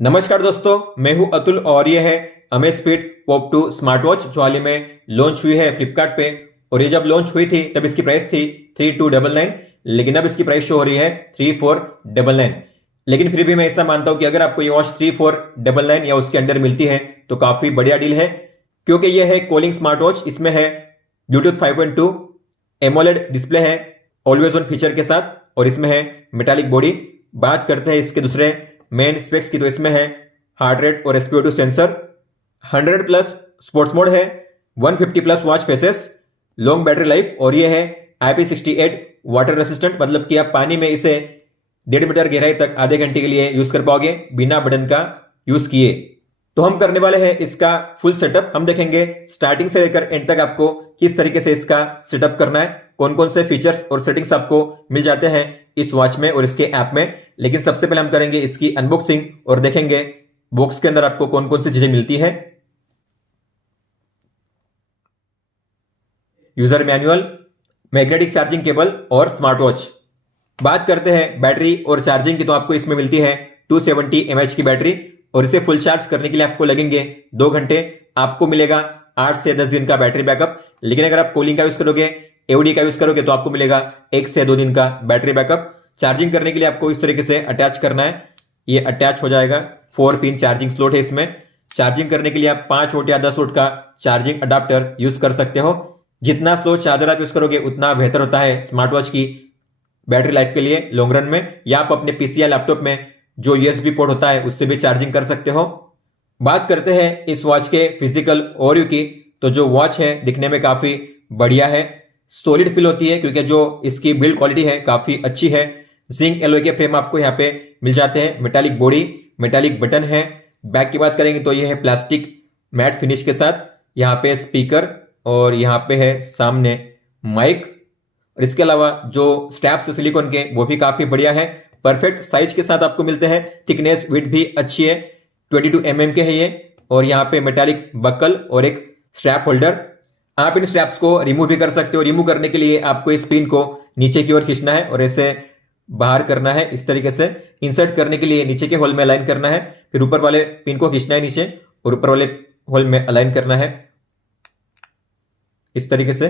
नमस्कार दोस्तों, मैं हूं अतुल और ये है अमेज़फिट पॉप 2 स्मार्ट वॉच जो हाल ही में लॉन्च हुई है फ्लिपकार्ट पे। और ये जब लॉन्च हुई थी तब इसकी प्राइस थी 3299, लेकिन अब इसकी प्राइस शो हो रही है 3499। लेकिन फिर भी मैं ऐसा मानता हूं कि अगर आपको ये वॉच 3499 या उसके अंडर मिलती है तो काफी बढ़िया डील है, क्योंकि ये है कॉलिंग स्मार्ट वॉच। इसमें है ब्लूटूथ 5.2, एमोलेड डिस्प्ले है ऑलवेज ऑन फीचर के साथ, और इसमें है मेटालिक बॉडी। बात करते हैं इसके दूसरे मेन स्पेक्स की, तो इसमें है हार्ट रेट और SpO2 sensor, 100 plus sports mode है, 150 plus watch faces, long battery life, और ये है IP68 वाटर रेसिस्टेंट, मतलब कि आप पानी में इसे 1.5 मीटर गहराई तक आधे घंटे के लिए यूज कर पाओगे बिना बटन का यूज किए। तो हम करने वाले हैं इसका फुल सेटअप। हम देखेंगे स्टार्टिंग से लेकर एंड तक आपको किस तरीके से इसका सेटअप करना है, कौन कौन से फीचर्स और सेटिंग्स आपको मिल जाते हैं इस वॉच में और इसके ऐप में। लेकिन सबसे पहले हम करेंगे इसकी अनबॉक्सिंग और देखेंगे बॉक्स के अंदर आपको कौन कौन सी चीजें मिलती है। User manual, magnetic charging cable और स्मार्ट वॉच। बात करते हैं बैटरी और चार्जिंग की, तो आपको इसमें मिलती है 270 mAh की बैटरी, और इसे फुल चार्ज करने के लिए आपको लगेंगे 2 घंटे। आपको मिलेगा 8 से 10 दिन का बैटरी बैकअप। लेकिन अगर आप कूलिंग का यूज करोगे, AOD का यूज करोगे, तो आपको मिलेगा 1 से 2 दिन का बैटरी बैकअप। चार्जिंग करने के लिए आपको इस तरीके से अटैच करना है, ये अटैच हो जाएगा। 4 पिन चार्जिंग स्लॉट है इसमें। चार्जिंग करने के लिए आप 5 वोल्ट या 10 वोल्ट का चार्जिंग अडाप्टर यूज कर सकते हो। जितना स्लो चार्जर आप यूज करोगे उतना बेहतर होता है स्मार्ट वॉच की बैटरी लाइफ के लिए लॉन्ग रन में। या आप अपने PC या लैपटॉप में जो USB पोर्ट होता है उससे भी चार्जिंग कर सकते हो। बात करते हैं इस वॉच के फिजिकल ओवरव्यू की, तो जो वॉच है दिखने में काफी बढ़िया है, सॉलिड फील होती है, क्योंकि जो इसकी बिल्ड क्वालिटी है काफी अच्छी है। जिंक एलॉय के फ्रेम आपको यहाँ पे मिल जाते हैं, मेटालिक बॉडी, मेटालिक बटन है। बैक की बात करेंगे तो यह है प्लास्टिक मैट फिनिश के साथ। यहाँ पे स्पीकर और यहाँ पे है सामने माइक, और इसके अलावा जो स्ट्रैप्स सिलिकॉन के वो भी काफी बढ़िया है, परफेक्ट साइज के साथ आपको मिलते हैं। थिकनेस विड्थ भी अच्छी है, 22 mm के है ये। और यहाँ पे मेटालिक बकल और एक स्ट्रैप होल्डर। आप इन स्ट्रैप्स को रिमूव भी कर सकते हो। रिमूव करने के लिए आपको इस पिन को नीचे की ओर खींचना है और ऐसे बाहर करना है इस तरीके से। इंसर्ट करने के लिए नीचे के होल में अलाइन करना है, फिर ऊपर वाले पिन को खींचना है नीचे और ऊपर वाले होल में अलाइन करना है इस तरीके से।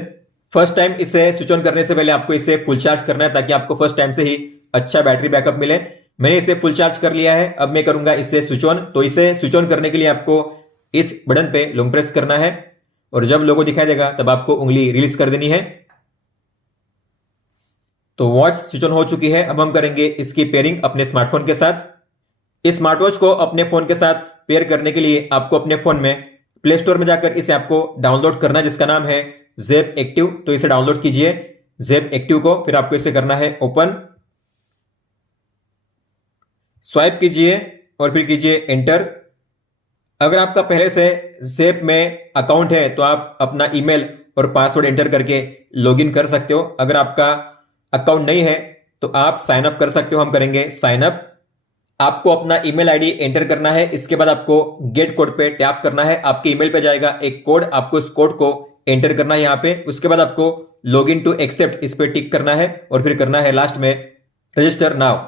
फर्स्ट टाइम इसे स्विच ऑन करने से पहले आपको इसे फुल चार्ज करना है, ताकि आपको फर्स्ट टाइम से ही अच्छा बैटरी बैकअप मिले। मैंने इसे फुल चार्ज कर लिया है, अब मैं करूंगा इसे स्विच ऑन। तो इसे स्विच ऑन करने के लिए आपको इस बटन पे लॉन्ग प्रेस करना है, और जब लोगो दिखाई देगा तब आपको उंगली रिलीज कर देनी है। तो वॉच स्विच ऑन हो चुकी है। अब हम करेंगे इसकी पेयरिंग अपने स्मार्टफोन के साथ। इस स्मार्ट वॉच को अपने फोन के साथ पेयर करने के लिए आपको अपने फोन में प्ले स्टोर में जाकर इसे आपको डाउनलोड करना है, जिसका नाम है Zepp एक्टिव। तो इसे डाउनलोड कीजिए Zepp एक्टिव को, फिर आपको इसे करना है ओपन, स्वाइप कीजिए और फिर कीजिए एंटर। अगर आपका पहले से Zepp में अकाउंट है तो आप अपना ईमेल और पासवर्ड एंटर करके लॉगिन कर सकते हो। अगर आपका अकाउंट नहीं है तो आप साइन अप कर सकते हो। हम करेंगे साइन अप। आपको अपना ईमेल आईडी एंटर करना है, इसके बाद आपको गेट कोड पे टैप करना है। आपके ईमेल पे जाएगा एक कोड, आपको इस कोड को एंटर करना है यहाँ पे। उसके बाद आपको लॉग इन टू एक्सेप्ट इस पे टिक करना है और फिर करना है लास्ट में रजिस्टर नाउ।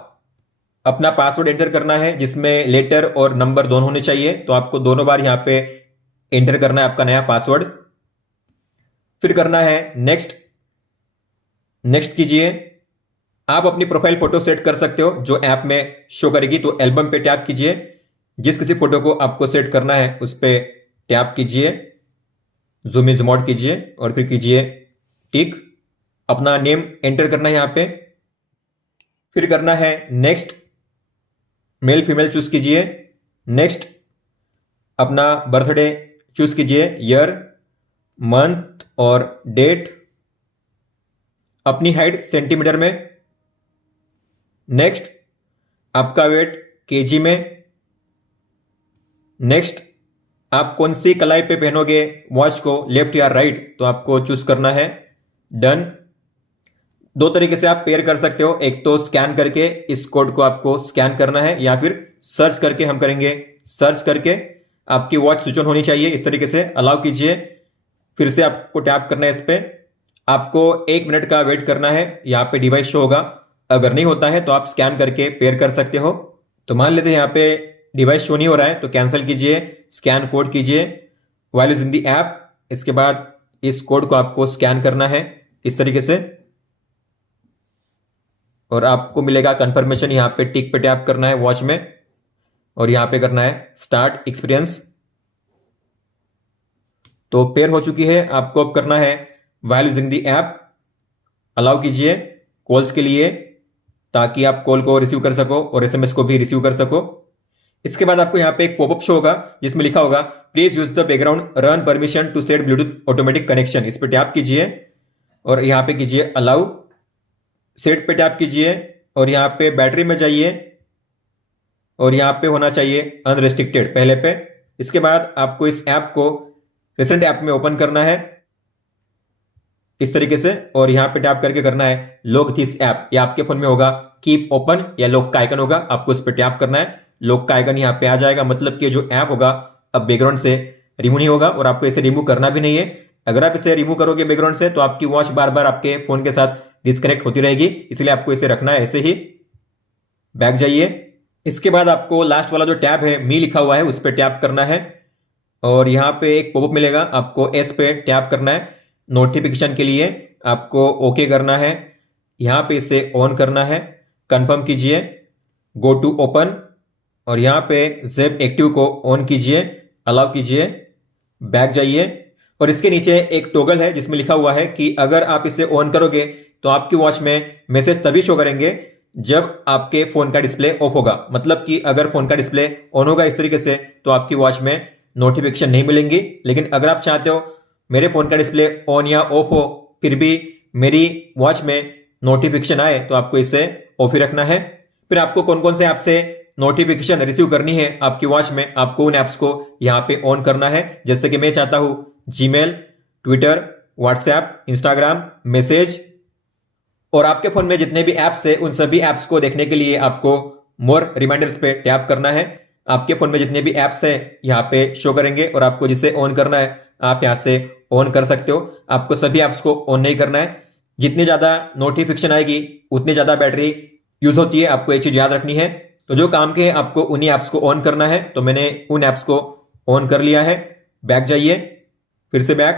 अपना पासवर्ड एंटर करना है, जिसमें लेटर और नंबर दोनों होने चाहिए। तो आपको दोनों बार यहाँ पे एंटर करना है आपका नया पासवर्ड, फिर करना है नेक्स्ट। नेक्स्ट कीजिए। आप अपनी प्रोफाइल फोटो सेट कर सकते हो जो ऐप में शो करेगी। तो एल्बम पे टैप कीजिए, जिस किसी फोटो को आपको सेट करना है उस पे टैप कीजिए, जूम इन जूम आउट कीजिए और फिर कीजिए टिक। अपना नेम एंटर करना है यहाँ पे, फिर करना है नेक्स्ट। मेल फीमेल चूज कीजिए, नेक्स्ट। अपना बर्थडे चूज कीजिए, ईयर, मंथ और डेट। अपनी हाइट सेंटीमीटर में, नेक्स्ट। आपका वेट केजी में, नेक्स्ट। आप कौन सी कलाई पे पहनोगे वॉच को, लेफ्ट या राइट, तो आपको चूज करना है डन। 2 तरीके से आप पेयर कर सकते हो, एक तो स्कैन करके इस कोड को आपको स्कैन करना है, या फिर सर्च करके। हम करेंगे सर्च करके। आपकी वॉच स्विच ऑन होनी चाहिए इस तरीके से। अलाउ कीजिए, फिर से आपको टैप करना है इस पे। आपको 1 मिनट का वेट करना है, यहाँ पे डिवाइस शो होगा। अगर नहीं होता है तो आप स्कैन करके पेयर कर सकते हो। तो मान लेते हैं यहाँ पे डिवाइस शो नहीं हो रहा है तो कैंसिल कीजिए, स्कैन कोड कीजिए व्हाइल यूजिंग द ऐप। इसके बाद इस कोड को आपको स्कैन करना है इस तरीके से और आपको मिलेगा कंफर्मेशन। यहाँ पे टिक पे टैप करना है वॉच में और यहाँ पे करना है स्टार्ट एक्सपीरियंस। तो पेयर हो चुकी है। आपको अब करना है while using the app allow कीजिए कॉल्स के लिए ताकि आप कॉल को रिसीव कर सको और एसएमएस को भी रिसीव कर सको। इसके बाद आपको यहाँ पे एक पॉपअप शो होगा जिसमें लिखा होगा please use the background run permission to set Bluetooth automatic connection. इस पर टैप कीजिए और यहाँ पे कीजिए अलाउ, सेट पे टैप कीजिए और यहाँ पे बैटरी में जाइए और यहाँ पे होना चाहिए अनरेस्ट्रिक्टेड पहले पे। इसके बाद आपको इस ऐप को रिसेंट ऐप में ओपन करना है इस तरीके से और यहाँ पे टैप करके करना है लॉक दिस ऐप। या आपके फोन में होगा कीप ओपन या लॉक का आइकन होगा, आपको इस पर टैप करना है। लॉक का आइकन यहाँ पे आ जाएगा, मतलब कि जो ऐप होगा अब बैकग्राउंड से रिमूव नहीं होगा और आपको इसे रिमूव करना भी नहीं है। अगर आप इसे रिमूव करोगे बैकग्राउंड से तो आपकी वॉच बार बार आपके फोन के साथ डिस्कनेक्ट होती रहेगी, इसलिए आपको इसे रखना है ऐसे ही। बैक जाइए। इसके बाद आपको लास्ट वाला जो टैब है मी लिखा हुआ है उस पर टैप करना है और यहाँ पे एक पॉपअप मिलेगा, आपको एस पे टैप करना है। नोटिफिकेशन के लिए आपको ओके करना है, यहाँ पे इसे ऑन करना है, कंफर्म कीजिए, गो टू ओपन और यहाँ पे ज़ेप एक्टिव को ऑन कीजिए, अलाउ कीजिए, बैक जाइए और इसके नीचे एक टॉगल है जिसमें लिखा हुआ है कि अगर आप इसे ऑन करोगे तो आपकी वॉच में मैसेज तभी शो करेंगे जब आपके फोन का डिस्प्ले ऑफ होगा। मतलब कि अगर फोन का डिस्प्ले ऑन होगा इस तरीके से तो आपकी वॉच में नोटिफिकेशन नहीं मिलेंगी, लेकिन अगर आप चाहते हो मेरे फोन का डिस्प्ले ऑन या ऑफ हो फिर भी मेरी वॉच में नोटिफिकेशन आए तो आपको इसे ऑफ ही रखना है। फिर आपको कौन कौन से ऐप से नोटिफिकेशन रिसीव करनी है आपकी वॉच में, आपको उन ऐप्स को यहाँ पे ऑन करना है। जैसे कि मैं चाहता हूं Gmail, Twitter, WhatsApp, Instagram, message और आपके फोन में जितने भी ऐप्स है उन सभी ऐप्स को देखने के लिए आपको मोर रिमाइंडर्स पे टैप करना है। आपके फोन में जितने भी ऐप्स है यहाँ पे शो करेंगे और आपको जिसे ऑन करना है आप यहाँ से ऑन कर सकते हो। आपको सभी ऐप्स को ऑन नहीं करना है, जितनी ज्यादा नोटिफिकेशन आएगी उतनी ज्यादा बैटरी यूज होती है, आपको ये चीज याद रखनी है। तो जो काम के आपको उन्हीं ऐप्स को ऑन करना है, तो मैंने उन ऐप्स को ऑन कर लिया है। बैक जाइए, फिर से बैक।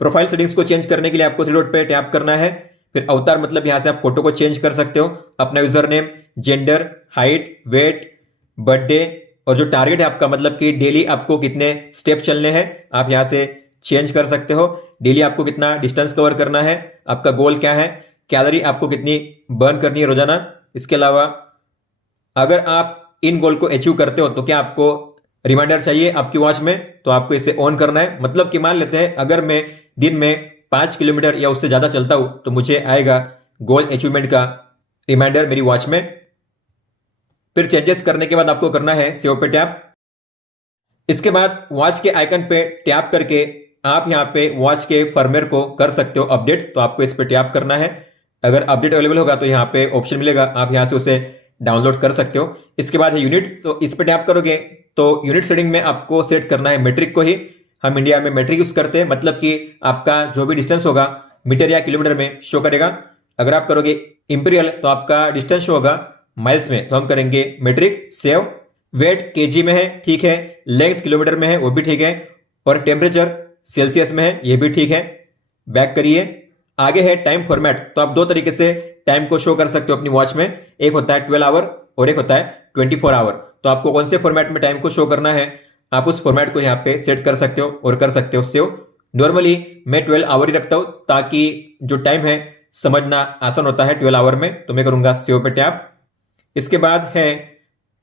प्रोफाइल सेटिंग्स को चेंज करने के लिए आपको थ्री डॉट पे टैप करना है। फिर अवतार मतलब यहां से आप फोटो को चेंज कर सकते हो, अपना user name, gender, height, weight, birthday और जो टारगेट है आपका, मतलब कि डेली आपको कितने स्टेप चलने हैं आप यहां से चेंज कर सकते हो। डेली आपको कितना डिस्टेंस कवर करना है, आपका गोल क्या है, कैलोरी आपको कितनी बर्न करनी है रोजाना। इसके अलावा अगर आप इन गोल को अचीव करते हो तो क्या आपको रिमाइंडर चाहिए आपकी वॉच में, तो आपको इसे ऑन करना है। मतलब कि मान लेते हैं अगर मैं दिन में 5 किलोमीटर या उससे ज्यादा चलता हूं तो मुझे आएगा गोल अचीवमेंट का रिमाइंडर मेरी वॉच में। फिर चेंजेस करने के बाद आपको करना है सेव पे टैप। इसके बाद वॉच के आइकन पे टैप करके आप यहाँ पे वॉच के फर्मवेयर को कर सकते हो अपडेट, तो आपको इस पे टैप करना है। अगर अपडेट अवेलेबल होगा तो यहाँ पे ऑप्शन मिलेगा, आप यहाँ से उसे डाउनलोड कर सकते हो। इसके बाद है यूनिट, तो इस पे टैप करोगे तो यूनिट सेटिंग में आपको सेट करना है मेट्रिक को ही। हम इंडिया में मेट्रिक यूज करते हैं, मतलब कि आपका जो भी डिस्टेंस होगा मीटर या किलोमीटर में शो करेगा। अगर आप करोगे इंपीरियल तो आपका डिस्टेंस शो होगा माइल्स में, तो हम करेंगे मेट्रिक, सेव। वेट केजी में है, ठीक है। लेंथ किलोमीटर में है, वो भी ठीक है। और टेम्परेचर सेल्सियस में है, ये भी ठीक है। बैक करिए। आगे है टाइम फॉर्मेट, तो आप दो तरीके से टाइम को शो कर सकते हो अपनी वॉच में, एक होता है 12 आवर और एक होता है 24 आवर। तो आपको कौन से फॉर्मेट में टाइम को शो करना है आप उस फॉर्मेट को यहाँ पे सेट कर सकते हो और कर सकते हो सेव। नॉर्मली मैं 12 आवर ही रखता हूं ताकि जो टाइम है समझना आसान होता है 12 आवर में, तो मैं करूंगा सेव पे टैप। इसके बाद है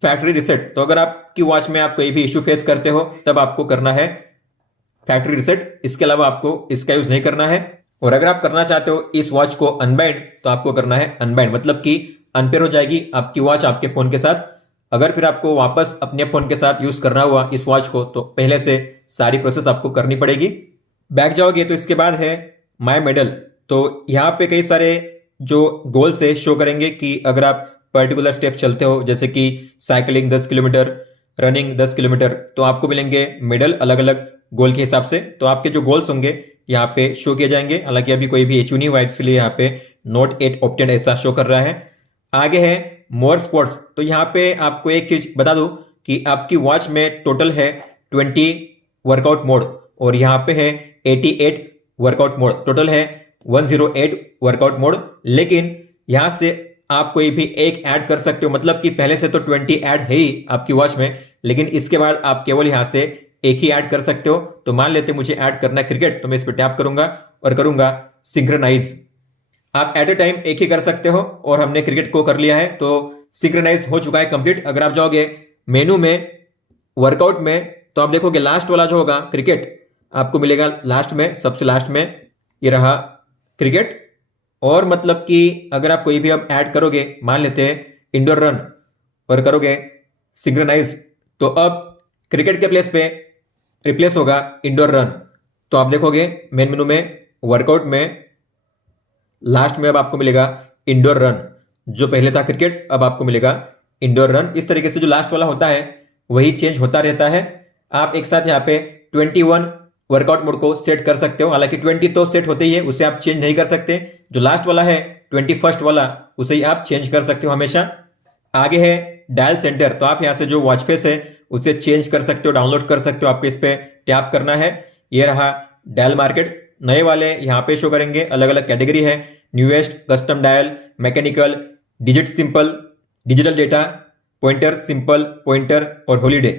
फैक्ट्री रिसेट, तो अगर आपकी वॉच में आप कोई भी इश्यू फेस करते हो तब आपको करना है फैक्ट्री रिसेट। इसके अलावा आपको इसका यूज नहीं करना है। और अगर आप करना चाहते हो इस वॉच को अनबाइंड तो आपको करना है अनबाइंड, मतलब कि अनपेयर हो जाएगी आपकी वॉच आपके फोन के साथ। अगर फिर आपको वापस अपने फोन के साथ यूज करना हुआ इस वॉच को तो पहले से सारी प्रोसेस आपको करनी पड़ेगी। बैक जाओगे तो इसके बाद है माय मेडल, तो यहाँ पे कई सारे जो गोल से शो करेंगे कि अगर आप पर्टिकुलर स्टेप चलते हो, जैसे कि साइकिलिंग 10 किलोमीटर, रनिंग 10 किलोमीटर, तो आपको मिलेंगे मेडल अलग अलग गोल के हिसाब से। तो आपके जो गोल्स होंगे यहाँ पे शो किए जाएंगे। हालांकि अभी कोई भी अचीव नहीं हुआ इसलिए यहाँ पे नोट 8 ऑब्टेन्ड ऐसा शो कर रहा है। आगे है मोर स्पोर्ट्स, तो यहाँ पे आपको एक चीज बता दूं कि आपकी वॉच में टोटल है 20 वर्कआउट मोड और यहाँ पे है 88 वर्कआउट मोड, टोटल है 108 वर्कआउट मोड। लेकिन यहाँ से आप कोई भी एक ऐड कर सकते हो, मतलब कि पहले से तो 20 ऐड है ही आपकी वॉच में, लेकिन इसके बाद आप केवल यहाँ से एक ही ऐड कर सकते हो। तो मान लेते मुझे ऐड करना है क्रिकेट, तो मैं इस पर टैप करूंगा और करूंगा सिंक्रोनाइज। आप एट ए टाइम एक ही कर सकते हो और हमने क्रिकेट को कर लिया है, तो सिंक्रोनाइज हो चुका है कंप्लीट। अगर आप जाओगे मेनू में, वर्कआउट में, तो आप देखोगे लास्ट वाला जो होगा क्रिकेट आपको मिलेगा लास्ट में, सबसे लास्ट में ये रहा क्रिकेट। और मतलब कि अगर आप कोई भी अब ऐड करोगे, मान लेते हैं इंडोर रन और करोगे सिंक्रोनाइज, तो अब क्रिकेट के प्लेस पे रिप्लेस होगा इंडोर रन। तो आप देखोगे मेन मेनू में, वर्कआउट में, लास्ट में अब आपको मिलेगा इंडोर रन। जो पहले था क्रिकेट, अब आपको मिलेगा इंडोर रन। इस तरीके से जो लास्ट वाला होता है वही चेंज होता रहता है। आप एक साथ यहाँ पे 21 वर्कआउट मोड को सेट कर सकते हो, हालांकि 20 तो सेट होते ही है, उसे आप चेंज नहीं कर सकते। जो लास्ट वाला है 21st वाला, उसे ही आप चेंज कर सकते हो हमेशा। आगे है डायल सेंटर, तो आप यहाँ से जो वॉच फेस है उसे चेंज कर सकते हो, डाउनलोड कर सकते हो। आपको इस पे टैप करना है, ये रहा डायल मार्केट। नए वाले यहाँ पे शो करेंगे, अलग अलग कैटेगरी है, newest, custom dial, mechanical, digit simple, digital data, pointer, simple, pointer और हॉलीडे।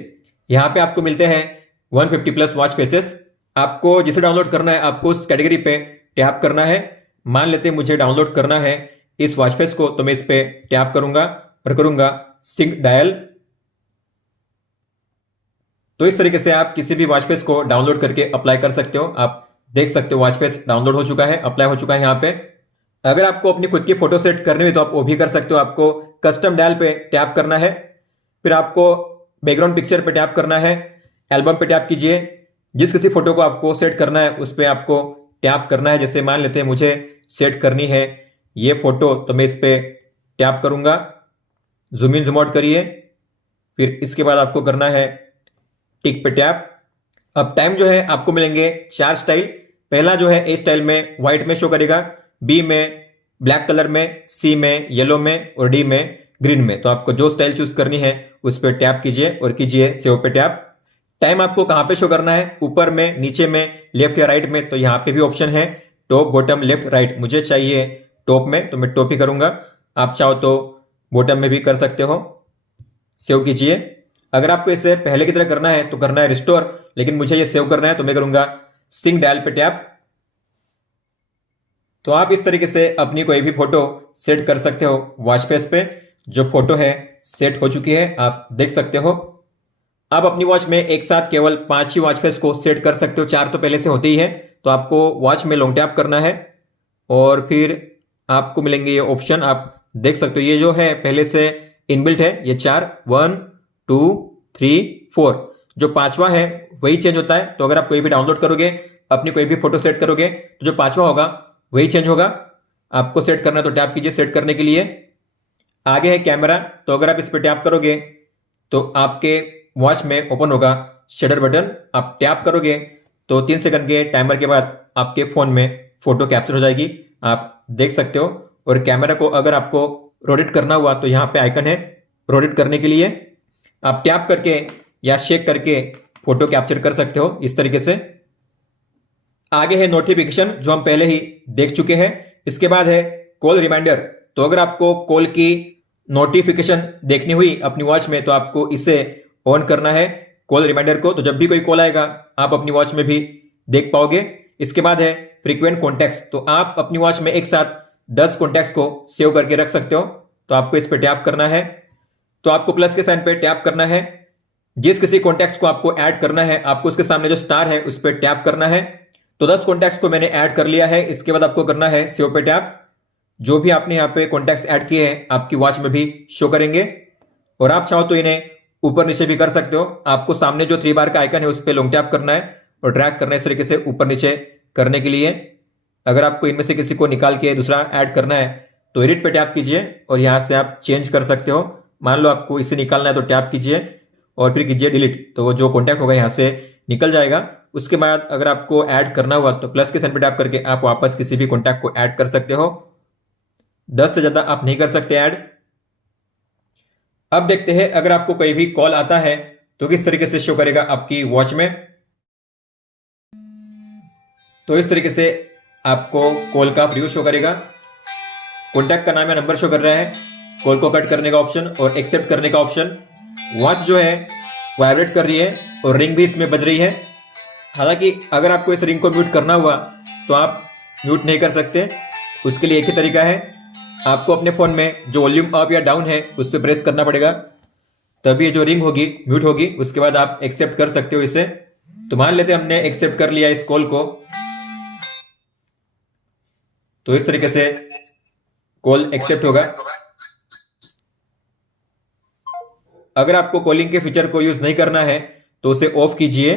यहाँ पे आपको मिलते हैं 150 प्लस वॉच फेसेस। आपको जिसे डाउनलोड करना है आपको उस कैटेगरी पे टैप करना है। मान लेते हैं मुझे डाउनलोड करना है इस वॉच फेस को, तो मैं इस पे टैप करूंगा और करूंगा सिंक डायल। तो इस तरीके से आप किसी भी वॉच फेस को डाउनलोड करके अप्लाई कर सकते हो। आप देख सकते हो वॉच फेस डाउनलोड हो चुका है, अप्लाई हो चुका है यहाँ पे। अगर आपको अपनी खुद की फोटो सेट करनी हो तो आप वो भी कर सकते हो। आपको कस्टम डायल पे टैप करना है, फिर आपको बैकग्राउंड पिक्चर पे टैप करना है, एल्बम पे टैप कीजिए। जिस किसी फोटो को आपको सेट करना है उस पर आपको टैप करना है। जैसे मान लेते हैं मुझे सेट करनी है ये फोटो, तो मैं इस पर टैप करूंगा, जूम इन जूम आउट करिए, फिर इसके बाद आपको करना है टिक पे टैप। अब टाइम जो है आपको मिलेंगे 4 स्टाइल। पहला जो है ए स्टाइल में व्हाइट में शो करेगा, बी में ब्लैक कलर में, सी में येलो में और डी में ग्रीन में। तो आपको जो स्टाइल चूज करनी है उस पर टैप कीजिए और कीजिए सेव पे टैप। टाइम आपको कहां पे शो करना है, ऊपर में, नीचे में, लेफ्ट या राइट में, तो यहाँ पे भी ऑप्शन है टॉप, बॉटम, लेफ्ट, राइट। मुझे चाहिए टॉप में, तो मैं टॉप ही करूंगा। आप चाहो तो बॉटम में भी कर सकते हो। सेव कीजिए। अगर आपको इसे पहले की तरह करना है तो करना है रिस्टोर, लेकिन मुझे ये सेव करना है तो मैं करूंगा सिंक डायल पे टैप। तो आप इस तरीके से अपनी कोई भी फोटो सेट कर सकते हो वॉच फेस पे। जो फोटो है सेट हो चुकी है, आप देख सकते हो। आप अपनी वॉच में एक साथ केवल 5 ही वॉच फेस को सेट कर सकते हो, 4 तो पहले से होते ही है। तो आपको वॉच में लॉन्ग टैप करना है और फिर आपको मिलेंगे ये ऑप्शन, आप देख सकते हो। ये जो है पहले से इनबिल्ट है, ये 4, 1 2 3 4, जो 5वां है वही चेंज होता है। तो अगर आप कोई भी डाउनलोड करोगे, अपनी कोई भी फोटो सेट करोगे, तो जो 5वां होगा वही चेंज होगा। आपको सेट करना है तो टैप कीजिए सेट करने के लिए। आगे है कैमरा, तो अगर आप इस पर टैप करोगे तो आपके वॉच में ओपन होगा शटर बटन। आप टैप करोगे तो 3 सेकंड के टाइमर के बाद आपके फोन में फोटो कैप्चर हो जाएगी, आप देख सकते हो। और कैमरा को अगर आपको रोटेट करना हुआ तो यहाँ पे आइकन है रोटेट करने के लिए, आप टैप करके या शेक करके फोटो कैप्चर कर सकते हो इस तरीके से। आगे है नोटिफिकेशन, जो हम पहले ही देख चुके हैं। इसके बाद है कॉल रिमाइंडर, तो अगर आपको कॉल की नोटिफिकेशन देखनी हुई अपनी वॉच में तो आपको इसे ऑन करना है कॉल रिमाइंडर को। तो जब भी कोई कॉल आएगा आप अपनी वॉच में भी देख पाओगे। इसके बाद है फ्रीक्वेंट कॉन्टैक्ट्स, तो आप अपनी वॉच में एक साथ 10 कॉन्टैक्ट्स को सेव करके रख सकते हो। तो आपको इस पर टैप करना है, तो आपको प्लस के साइन पे टैप करना है। जिस किसी कॉन्टैक्ट्स को आपको ऐड करना है आपको उसके सामने जो स्टार है उस पर टैप करना है। तो 10 कॉन्टैक्ट्स को मैंने ऐड कर लिया है। इसके बाद आपको करना है सेव पे टैप। जो भी आपने यहाँ पे कॉन्टैक्ट्स ऐड किए हैं आपकी वॉच में भी शो करेंगे। और आप चाहो तो इन्हें ऊपर नीचे भी कर सकते हो। आपको सामने जो 3 बार का आइकन है उस पर लॉन्ग टैप करना है और ड्रैग करना है इस तरीके से ऊपर नीचे करने के लिए। अगर आपको इनमें से किसी को निकाल के दूसरा ऐड करना है तो एडिट पे टैप कीजिए और यहाँ से आप चेंज कर सकते हो। मान लो आपको इसे निकालना है तो टैप कीजिए और फिर कीजिए डिलीट, तो जो कॉन्टैक्ट होगा यहाँ से निकल जाएगा। उसके बाद अगर आपको ऐड करना हुआ तो प्लस के साइन पे टैप करके आप वापस किसी भी कॉन्टैक्ट को ऐड कर सकते हो। 10 से ज्यादा आप नहीं कर सकते ऐड। अब देखते हैं अगर आपको कोई भी कॉल आता है तो किस तरीके से शो करेगा आपकी वॉच में। तो इस तरीके से आपको कॉल का प्रीव्यू शो करेगा। कॉन्टैक्ट का नाम या नंबर शो कर रहा है, कॉल को कट करने का ऑप्शन और एक्सेप्ट करने का ऑप्शन। वॉच जो है वाइब्रेट कर रही है और रिंग भी इसमें बज रही है। हालांकि अगर आपको इस रिंग को म्यूट करना हुआ तो आप म्यूट नहीं कर सकते। उसके लिए एक ही तरीका है, आपको अपने फ़ोन में जो वॉल्यूम अप या डाउन है उस पर प्रेस करना पड़ेगा, तभी ये जो रिंग होगी म्यूट होगी। उसके बाद आप एक्सेप्ट कर सकते हो इसे। तो मान लेते हमने एक्सेप्ट कर लिया इस कॉल को, तो इस तरीके से कॉल एक्सेप्ट होगा। अगर आपको कॉलिंग के फीचर को यूज नहीं करना है तो उसे ऑफ कीजिए।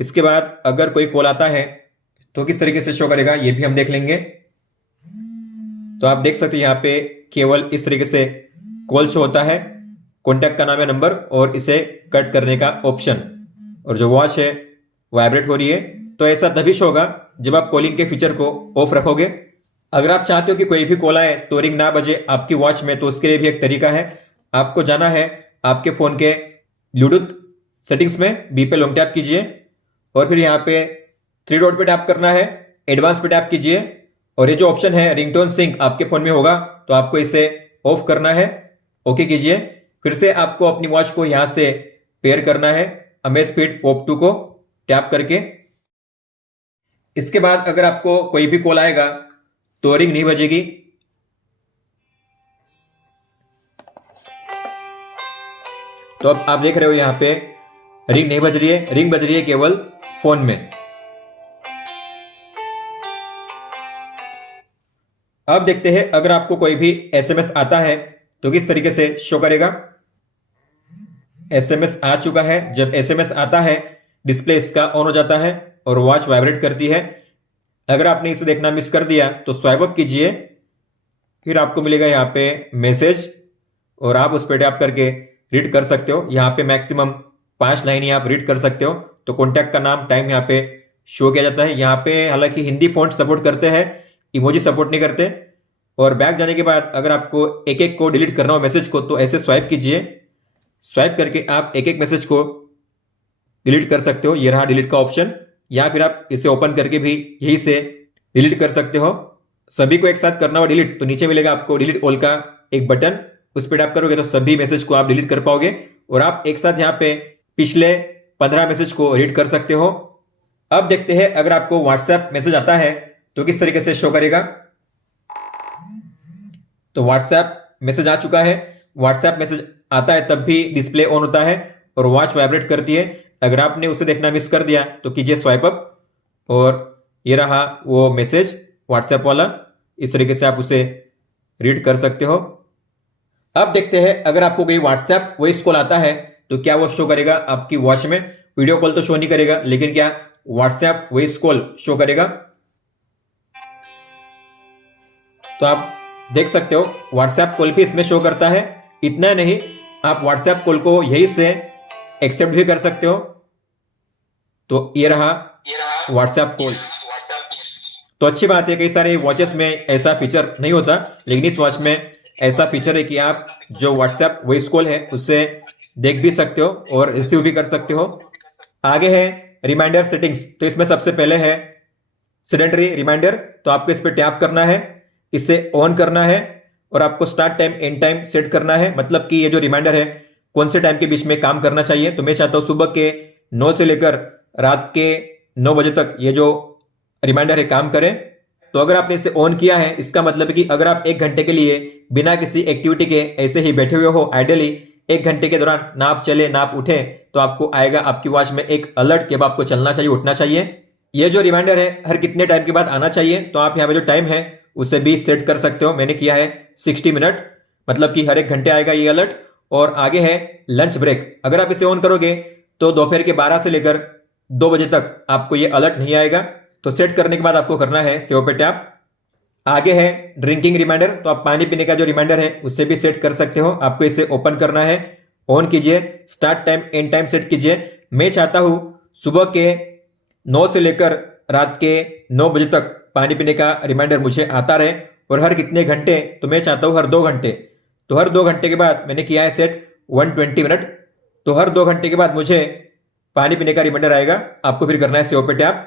इसके बाद अगर कोई कॉल आता है तो किस तरीके से शो करेगा ये भी हम देख लेंगे। तो आप देख सकते हैं यहाँ पे केवल इस तरीके से कॉल शो होता है, कॉन्टैक्ट का नाम या नंबर और इसे कट करने का ऑप्शन, और जो वॉच है वाइब्रेट हो रही है। तो ऐसा तभी शो होगा जब आप कॉलिंग के फीचर को ऑफ रखोगे। अगर आप चाहते हो कि कोई भी कॉल आए तो रिंग ना बजे आपकी वॉच में, तो उसके लिए भी एक तरीका है। आपको जाना है आपके फोन के ब्लूटूथ सेटिंग्स में, बी पे लॉन्ग टैप कीजिए और फिर यहाँ पे 3 डॉट पे टैप करना है, एडवांस पे टैप कीजिए और ये जो ऑप्शन है रिंगटोन सिंक आपके फोन में होगा, तो आपको इसे ऑफ करना है, ओके कीजिए। फिर से आपको अपनी वॉच को यहां से पेयर करना है अमेज़फिट पॉप 2 को टैप करके। इसके बाद अगर आपको कोई भी कॉल आएगा तो रिंग नहीं बजेगी। तो अब आप देख रहे हो यहां पे रिंग नहीं बज रही है, रिंग बज रही है केवल फोन में। अब देखते हैं अगर आपको कोई भी एसएमएस आता है तो किस तरीके से शो करेगा। एसएमएस आ चुका है। जब एसएमएस आता है डिस्प्ले इसका ऑन हो जाता है और वॉच वाइब्रेट करती है। अगर आपने इसे देखना मिस कर दिया तो स्वाइप अप कीजिए, फिर आपको मिलेगा यहाँ पे मैसेज और आप उस पर टैप करके रीड कर सकते हो। यहाँ पे मैक्सिमम 5 लाइन ही आप रीड कर सकते हो। तो कॉन्टैक्ट का नाम, टाइम यहाँ पे शो किया जाता है। यहाँ पे हालांकि हिंदी फॉन्ट सपोर्ट करते हैं, इमोजी सपोर्ट नहीं करते। और बैक जाने के बाद अगर आपको एक एक को डिलीट करना हो मैसेज को, तो ऐसे स्वाइप कीजिए। स्वाइप करके आप एक एक मैसेज को डिलीट कर सकते हो। ये रहा डिलीट का ऑप्शन, या फिर आप इसे ओपन करके भी यही से डिलीट कर सकते हो। सभी को एक साथ करना हो डिलीट तो नीचे मिलेगा आपको डिलीट ऑल का एक बटन, उस पर टैप करोगे तो सभी मैसेज को आप डिलीट कर पाओगे और आप एक साथ यहाँ पे पिछले 15 मैसेज को रीड कर सकते हो। अब देखते हैं अगर आपको व्हाट्सएप मैसेज आता है तो किस तरीके से शो करेगा। तो व्हाट्सएप मैसेज आ चुका है। व्हाट्सएप मैसेज आता है तब भी डिस्प्ले ऑन होता है और वॉच वाइब्रेट करती है। अगर आपने उसे देखना मिस कर दिया तो कीजिए स्वाइप अप और ये रहा वो मैसेज व्हाट्सएप वाला। इस तरीके से आप उसे रीड कर सकते हो। अब देखते हैं अगर आपको कोई व्हाट्सएप वॉइस कॉल आता है तो क्या वो शो करेगा आपकी वॉच में। वीडियो कॉल तो शो नहीं करेगा, लेकिन क्या व्हाट्सएप वॉइस कॉल शो करेगा। तो आप देख सकते हो व्हाट्सएप कॉल भी इसमें शो करता है। इतना नहीं, आप व्हाट्सएप कॉल को यही से एक्सेप्ट भी कर सकते हो। तो ये रहा व्हाट्सएप कॉल। तो अच्छी बात है, कई सारे वॉचेस में ऐसा फीचर नहीं होता, लेकिन इस वॉच में ऐसा फीचर है कि आप जो व्हाट्सएप वॉइस कॉल है उससे देख भी सकते हो और रिसीव भी कर सकते हो। आगे है रिमाइंडर सेटिंग्स। तो इसमें सबसे पहले है सेडेंटरी रिमाइंडर। तो आपको इस पर टैप करना है, इसे ऑन करना है और आपको start time and time set करना है। मतलब कि ये जो रिमाइंडर है कौन से टाइम के बीच में काम करना चाहिए। तो मैं चाहता हूं सुबह के 9 से लेकर रात के 9 बजे तक ये जो रिमाइंडर है काम करें। तो अगर आपने इसे ऑन किया है, इसका मतलब है कि अगर आप 1 घंटे के लिए बिना किसी एक्टिविटी के ऐसे ही बैठे हुए हो, आइडियली 1 घंटे के दौरान ना आप चले ना आप उठे, तो आपको आएगा आपकी वॉच में एक अलर्ट कि अब आपको चलना चाहिए, उठना चाहिए। ये जो रिमाइंडर है हर कितने टाइम के बाद आना चाहिए। तो आप यहाँ पे जो टाइम है उसे भी सेट कर सकते हो। मैंने किया है 60 मिनट, मतलब कि हर 1 घंटे आएगा ये अलर्ट। और आगे है लंच ब्रेक। अगर आप इसे ऑन करोगे तो दोपहर के 12 से लेकर 2 बजे तक आपको ये अलर्ट नहीं आएगा। तो सेट करने के बाद आपको करना है सेव पे टैप। आगे है ड्रिंकिंग रिमाइंडर। तो आप पानी पीने का जो रिमाइंडर है उसे भी सेट कर सकते हो। आपको इसे ओपन करना है, ऑन कीजिए, start time and time set कीजिए। मैं चाहता हूं सुबह के 9 से लेकर रात के 9 बजे तक पानी पीने का रिमाइंडर मुझे आता रहे और हर कितने घंटे, तो मैं चाहता हूं हर 2 घंटे। तो हर 2 घंटे के बाद मैंने किया है सेट 120 मिनट। तो हर 2 घंटे के बाद मुझे पानी पीने का रिमाइंडर आएगा, आपको फिर करना है सेव पे टैप।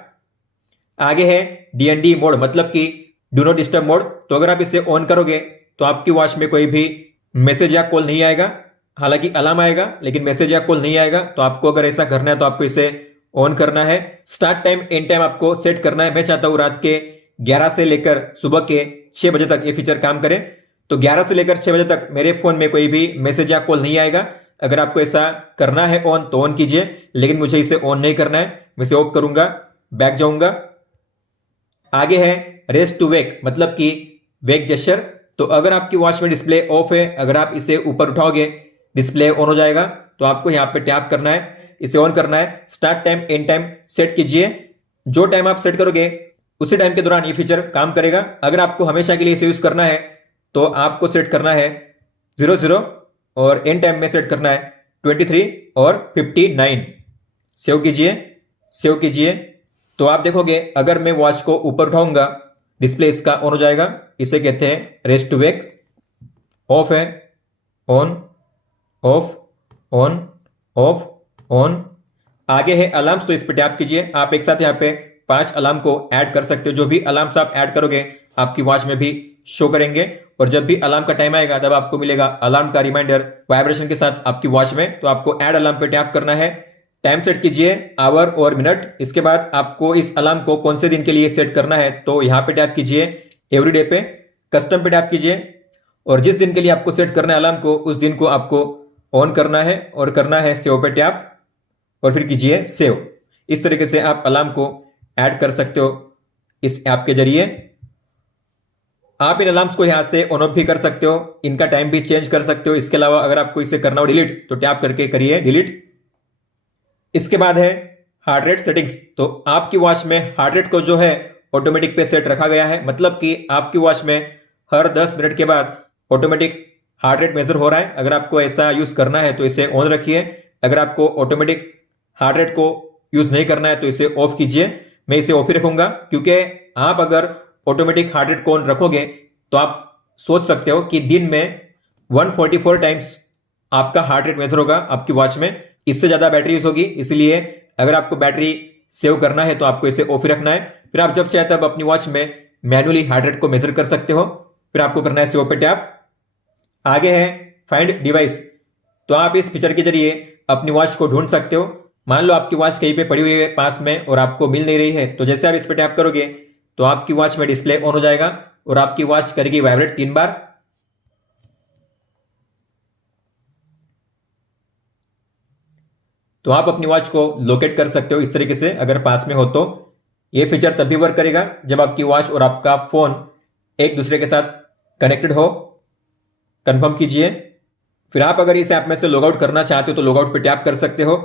आगे है DND मोड, मतलब कि डू नॉट डिस्टर्ब मोड। तो अगर आप इसे ऑन करोगे तो आपकी वॉच में कोई भी मैसेज या कॉल नहीं आएगा, हालांकि अलार्म आएगा लेकिन मैसेज या कॉल नहीं आएगा। तो आपको अगर ऐसा करना है तो आपको इसे ऑन करना है। स्टार्ट टाइम एंड टाइम आपको सेट करना है। मैं चाहता हूं रात के 11 से लेकर सुबह के 6 बजे तक ये फीचर काम करे। तो 11 से लेकर 6 बजे तक मेरे फोन में कोई भी मैसेज या कॉल नहीं आएगा। अगर आपको ऐसा करना है ऑन तो ऑन कीजिए, लेकिन मुझे इसे ऑन नहीं करना है। मैं इसे ऑफ करूंगा, बैक जाऊंगा। आगे है रेस्ट टू वेक, मतलब कि वेक जेस्चर। तो अगर आपकी वॉच में डिस्प्ले ऑफ है, अगर आप इसे ऊपर उठाओगे डिस्प्ले ऑन हो जाएगा। तो आपको यहां पे टैप करना है, इसे ऑन करना है। Start time and time set कीजिए। जो टाइम आप सेट करोगे उसी टाइम के दौरान ये फीचर काम करेगा। अगर आपको हमेशा के लिए इसे यूज करना है तो आपको सेट करना है 00 और एंड टाइम में सेट करना है 23 और 59। सेव कीजिए, सेव कीजिए। तो आप देखोगे अगर मैं वॉच को ऊपर उठाऊंगा डिस्प्ले इसका ऑन हो जाएगा। इसे कहते हैं रेस्ट टू वेक। ऑफ है, on, of, on, of, on. आगे है अलार्म्स, तो इस पर टैप कीजिए। आप एक साथ यहाँ पे 5 अलार्म को ऐड कर सकते हो। जो भी अलार्म्स आप ऐड करोगे आपकी वॉच में भी शो करेंगे, और जब भी अलार्म का टाइम आएगा तब आपको मिलेगा अलार्म का रिमाइंडर वाइब्रेशन के साथ आपकी वॉच में। तो आपको ऐड अलार्म पे टैप करना है। टाइम सेट कीजिए आवर और मिनट। इसके बाद आपको इस अलार्म को कौन से दिन के लिए सेट करना है तो यहां पे टैप कीजिए एवरीडे पे, कस्टम पे टैप कीजिए, और जिस दिन के लिए आपको सेट करना है अलार्म को उस दिन को आपको ऑन करना है और करना है सेव पे टैप, और फिर कीजिए सेव। इस तरीके से आप अलार्म को ऐड कर सकते हो इस ऐप के जरिए। आप इन अलार्म्स को यहां से ऑन ऑफ भी कर सकते हो, इनका टाइम भी चेंज कर सकते हो। इसके अलावा अगर आपको इसे करना हो डिलीट तो टैप करके करिए डिलीट। इसके बाद है हार्ट रेट सेटिंग्स। तो आपकी वॉच में हार्ट रेट को जो है ऑटोमेटिक पे सेट रखा गया है, मतलब कि आपकी वॉच में हर 10 मिनट के बाद ऑटोमेटिक हार्ट रेट मेजर हो रहा है। अगर आपको ऐसा यूज करना है तो इसे ऑन रखिए। अगर आपको ऑटोमेटिक हार्ट रेट को यूज नहीं करना है तो इसे ऑफ कीजिए। मैं इसे ऑफ ही रखूंगा, क्योंकि आप अगर ऑटोमेटिक हार्ट रेट को ऑन रखोगे तो आप सोच सकते हो कि दिन में 144 टाइम्स आपका हार्ट रेट मेजर होगा आपकी वॉच में। इससे ज्यादा बैटरी यूज होगी, इसलिए अगर आपको बैटरी सेव करना है तो आपको इसे ऑफ ही रखना है। फिर आप जब चाहे तब अपनी वॉच में मैन्युअली हार्ट रेट को मेजर कर सकते हो। फिर आपको करना है सेव पे टैप। आगे है फाइंड डिवाइस। तो आप इस फीचर के जरिए अपनी वॉच को ढूंढ सकते हो। मान लो आपकी वॉच कहीं पे पड़ी हुई है पास में और आपको मिल नहीं रही है, तो जैसे आप इस पे टैप करोगे तो आपकी वॉच में डिस्प्ले ऑन हो जाएगा और आपकी वॉच करेगी वाइब्रेट 3 बार। तो आप अपनी वॉच को लोकेट कर सकते हो इस तरीके से, अगर पास में हो तो। यह फीचर तभी वर्क करेगा जब आपकी वॉच और आपका फोन एक दूसरे के साथ कनेक्टेड हो। कंफर्म कीजिए। फिर आप अगर इस ऐप में से लॉग आउट करना चाहते हो तो लॉग आउट पे टैप कर सकते हो।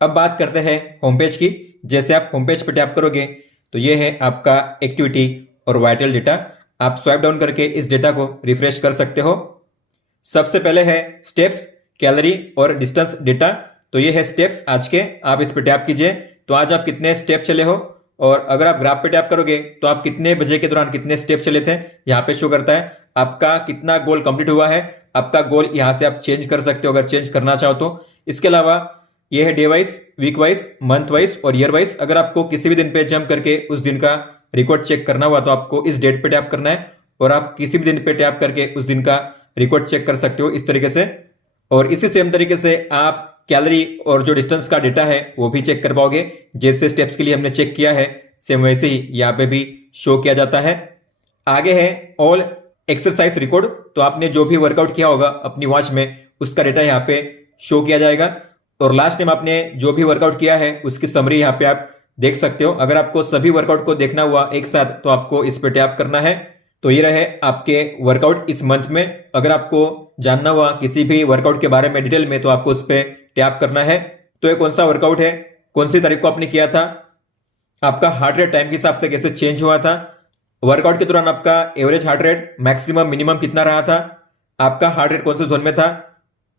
अब बात करते हैं होम पेज की। जैसे आप होम पेज पे टैप करोगे तो ये है आपका एक्टिविटी और वाइटल डेटा। आप स्वाइप डाउन करके इस डेटा को रिफ्रेश कर सकते हो। सबसे पहले है स्टेप्स, कैलोरी और डिस्टेंस डेटा। तो ये है स्टेप्स आज के। आप इस पे टैप कीजिए तो आज आप कितने स्टेप चले हो, और अगर आप ग्राफ पे टैप करोगे तो आप कितने बजे के दौरान कितने स्टेप चले थे यहाँ पे शो करता है। आपका कितना गोल कंप्लीट हुआ है, आपका गोल यहां से आप चेंज कर सकते हो अगर चेंज करना चाहो तो। इसके अलावा ये है day wise, week wise, month wise और ईयर वाइज। अगर आपको किसी भी दिन पे जंप करके उस दिन का रिकॉर्ड चेक करना हुआ तो आपको इस डेट पे टैप करना है, और आप किसी भी दिन पे टैप करके उस दिन का रिकॉर्ड चेक कर सकते हो इस तरीके से। और इसी सेम तरीके से आप कैलोरी और जो डिस्टेंस का डेटा है वो भी चेक कर पाओगे। जैसे स्टेप्स के लिए हमने चेक किया है सेम वैसे ही यहाँ पे भी शो किया जाता है। आगे है ऑल एक्सरसाइज रिकॉर्ड। तो आपने जो भी वर्कआउट किया होगा अपनी वॉच में उसका डेटा यहाँ पे शो किया जाएगा, और लास्ट टाइम आपने जो भी वर्कआउट किया है उसकी समरी यहाँ पे आप देख सकते हो। अगर आपको सभी वर्कआउट को देखना हुआ एक साथ तो आपको इस पे टैप करना है। तो ये रहे आपके वर्कआउट इस मंथ में। अगर आपको जानना हुआ किसी भी वर्कआउट के बारे में डिटेल में तो आपको उस पर टैप करना है। तो ये कौन सा वर्कआउट है, कौन सी तारीख को आपने किया था, आपका हार्ट रेट टाइम के हिसाब से कैसे चेंज हुआ था, वर्कआउट के दौरान आपका average heart rate maximum minimum कितना रहा था, आपका हार्ट रेट कौन से जोन में था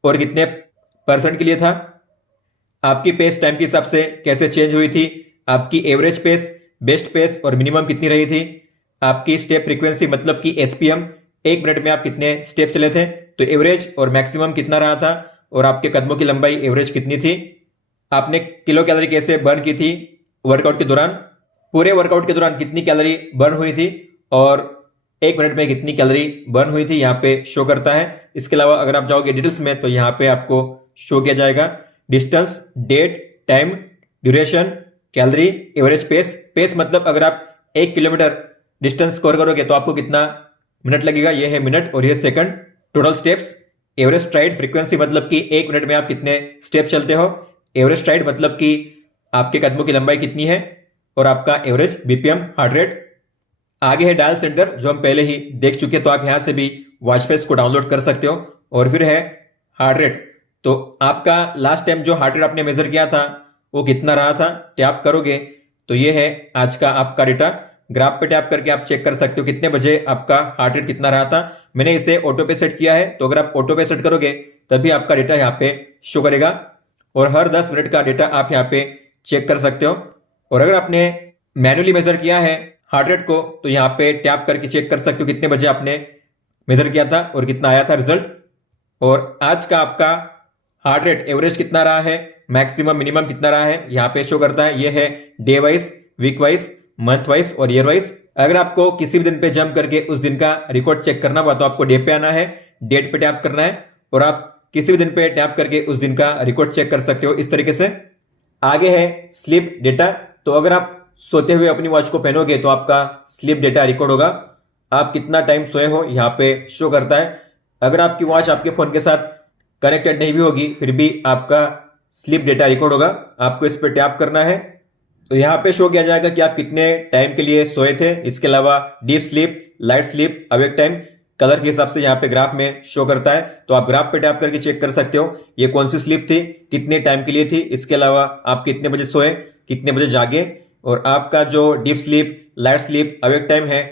और कितने % के लिए था, आपकी पेस टाइम के हिसाब से कैसे चेंज हुई थी, आपकी एवरेज पेस, बेस्ट पेस और मिनिमम कितनी रही थी, आपकी स्टेप फ्रीक्वेंसी मतलब कि SPM, 1 मिनट में आप कितने स्टेप चले थे। तो एवरेज और मैक्सिमम कितना रहा था और आपके कदमों की लंबाई एवरेज कितनी थी, आपने किलो कैलोरी कैसे बर्न की थी वर्कआउट के दौरान, पूरे वर्कआउट के दौरान कितनी कैलोरी बर्न हुई थी और 1 मिनट में कितनी कैलोरी बर्न हुई थी, यहाँ पे शो करता है। इसके अलावा अगर आप जाओगे डिटेल्स में तो यहाँ पे आपको शो किया जाएगा distance, date, time, duration, calorie, average pace. Pace मतलब अगर आप 1 किलोमीटर डिस्टेंस स्कोर करोगे तो आपको कितना मिनट लगेगा, ये है मिनट और ये second. Total steps, average STRIDE frequency मतलब कि 1 मिनट में आप कितने स्टेप चलते हो, एवरेज स्ट्राइड मतलब कि आपके कदमों की लंबाई कितनी है और आपका एवरेज बीपीएम हार्ट रेट। आगे है डायल सेंटर जो हम पहले ही देख चुके हैं, तो आप यहां से भी वॉच फेस को डाउनलोड कर सकते हो। और फिर है हार्ट रेट, तो आपका लास्ट टाइम जो हार्ट रेट आपने मेजर किया था वो कितना रहा था, टैप करोगे तो ये है आज का आपका डेटा। ग्राफ पे टैप करके आप चेक कर सकते हो कितने बजे आपका हार्ट रेट कितना रहा था। मैंने इसे ऑटो पे सेट किया है, तो अगर आप ऑटो पे सेट करोगे तभी आपका डेटा यहाँ पे शो करेगा और हर 10 मिनट का डेटा आप यहाँ पे चेक कर सकते हो। और अगर आपने मैन्युअली मेजर किया है हार्ट रेट को तो यहाँ पे टैप करके चेक कर सकते हो कितने बजे आपने मेजर किया था और कितना आया था रिजल्ट। और आज का आपका हार्ट रेट एवरेज कितना रहा है, मैक्सिमम मिनिमम कितना रहा है, यहाँ पे शो करता है। ये है day wise, week wise, month wise और ईयर वाइज। अगर आपको किसी भी दिन पे जंप करके उस दिन का रिकॉर्ड चेक करना हुआ तो आपको डे पे आना है, डेट पे टैप करना है और आप किसी भी दिन पे टैप करके उस दिन का रिकॉर्ड चेक कर सकते हो इस तरीके से। आगे है स्लीप डेटा, तो अगर आप सोते हुए अपनी वॉच को पहनोगे तो आपका स्लीप डेटा रिकॉर्ड होगा, आप कितना टाइम सोए हो यहाँ पे शो करता है। अगर आपकी वॉच आपके फोन के साथ कनेक्टेड नहीं भी होगी फिर भी आपका स्लीप डेटा रिकॉर्ड होगा। आपको इस पर टैप करना है तो यहाँ पे शो किया जाएगा कि आप कितने टाइम के लिए सोए थे। इसके अलावा deep sleep, light sleep, awake time colour के हिसाब से यहाँ पे ग्राफ में शो करता है, तो आप ग्राफ पे टैप करके चेक कर सकते हो ये कौन सी स्लीप थी, कितने टाइम के लिए थी। इसके अलावा आप कितने बजे सोए, कितने बजे जागे और आपका जो deep sleep, light sleep, awake time है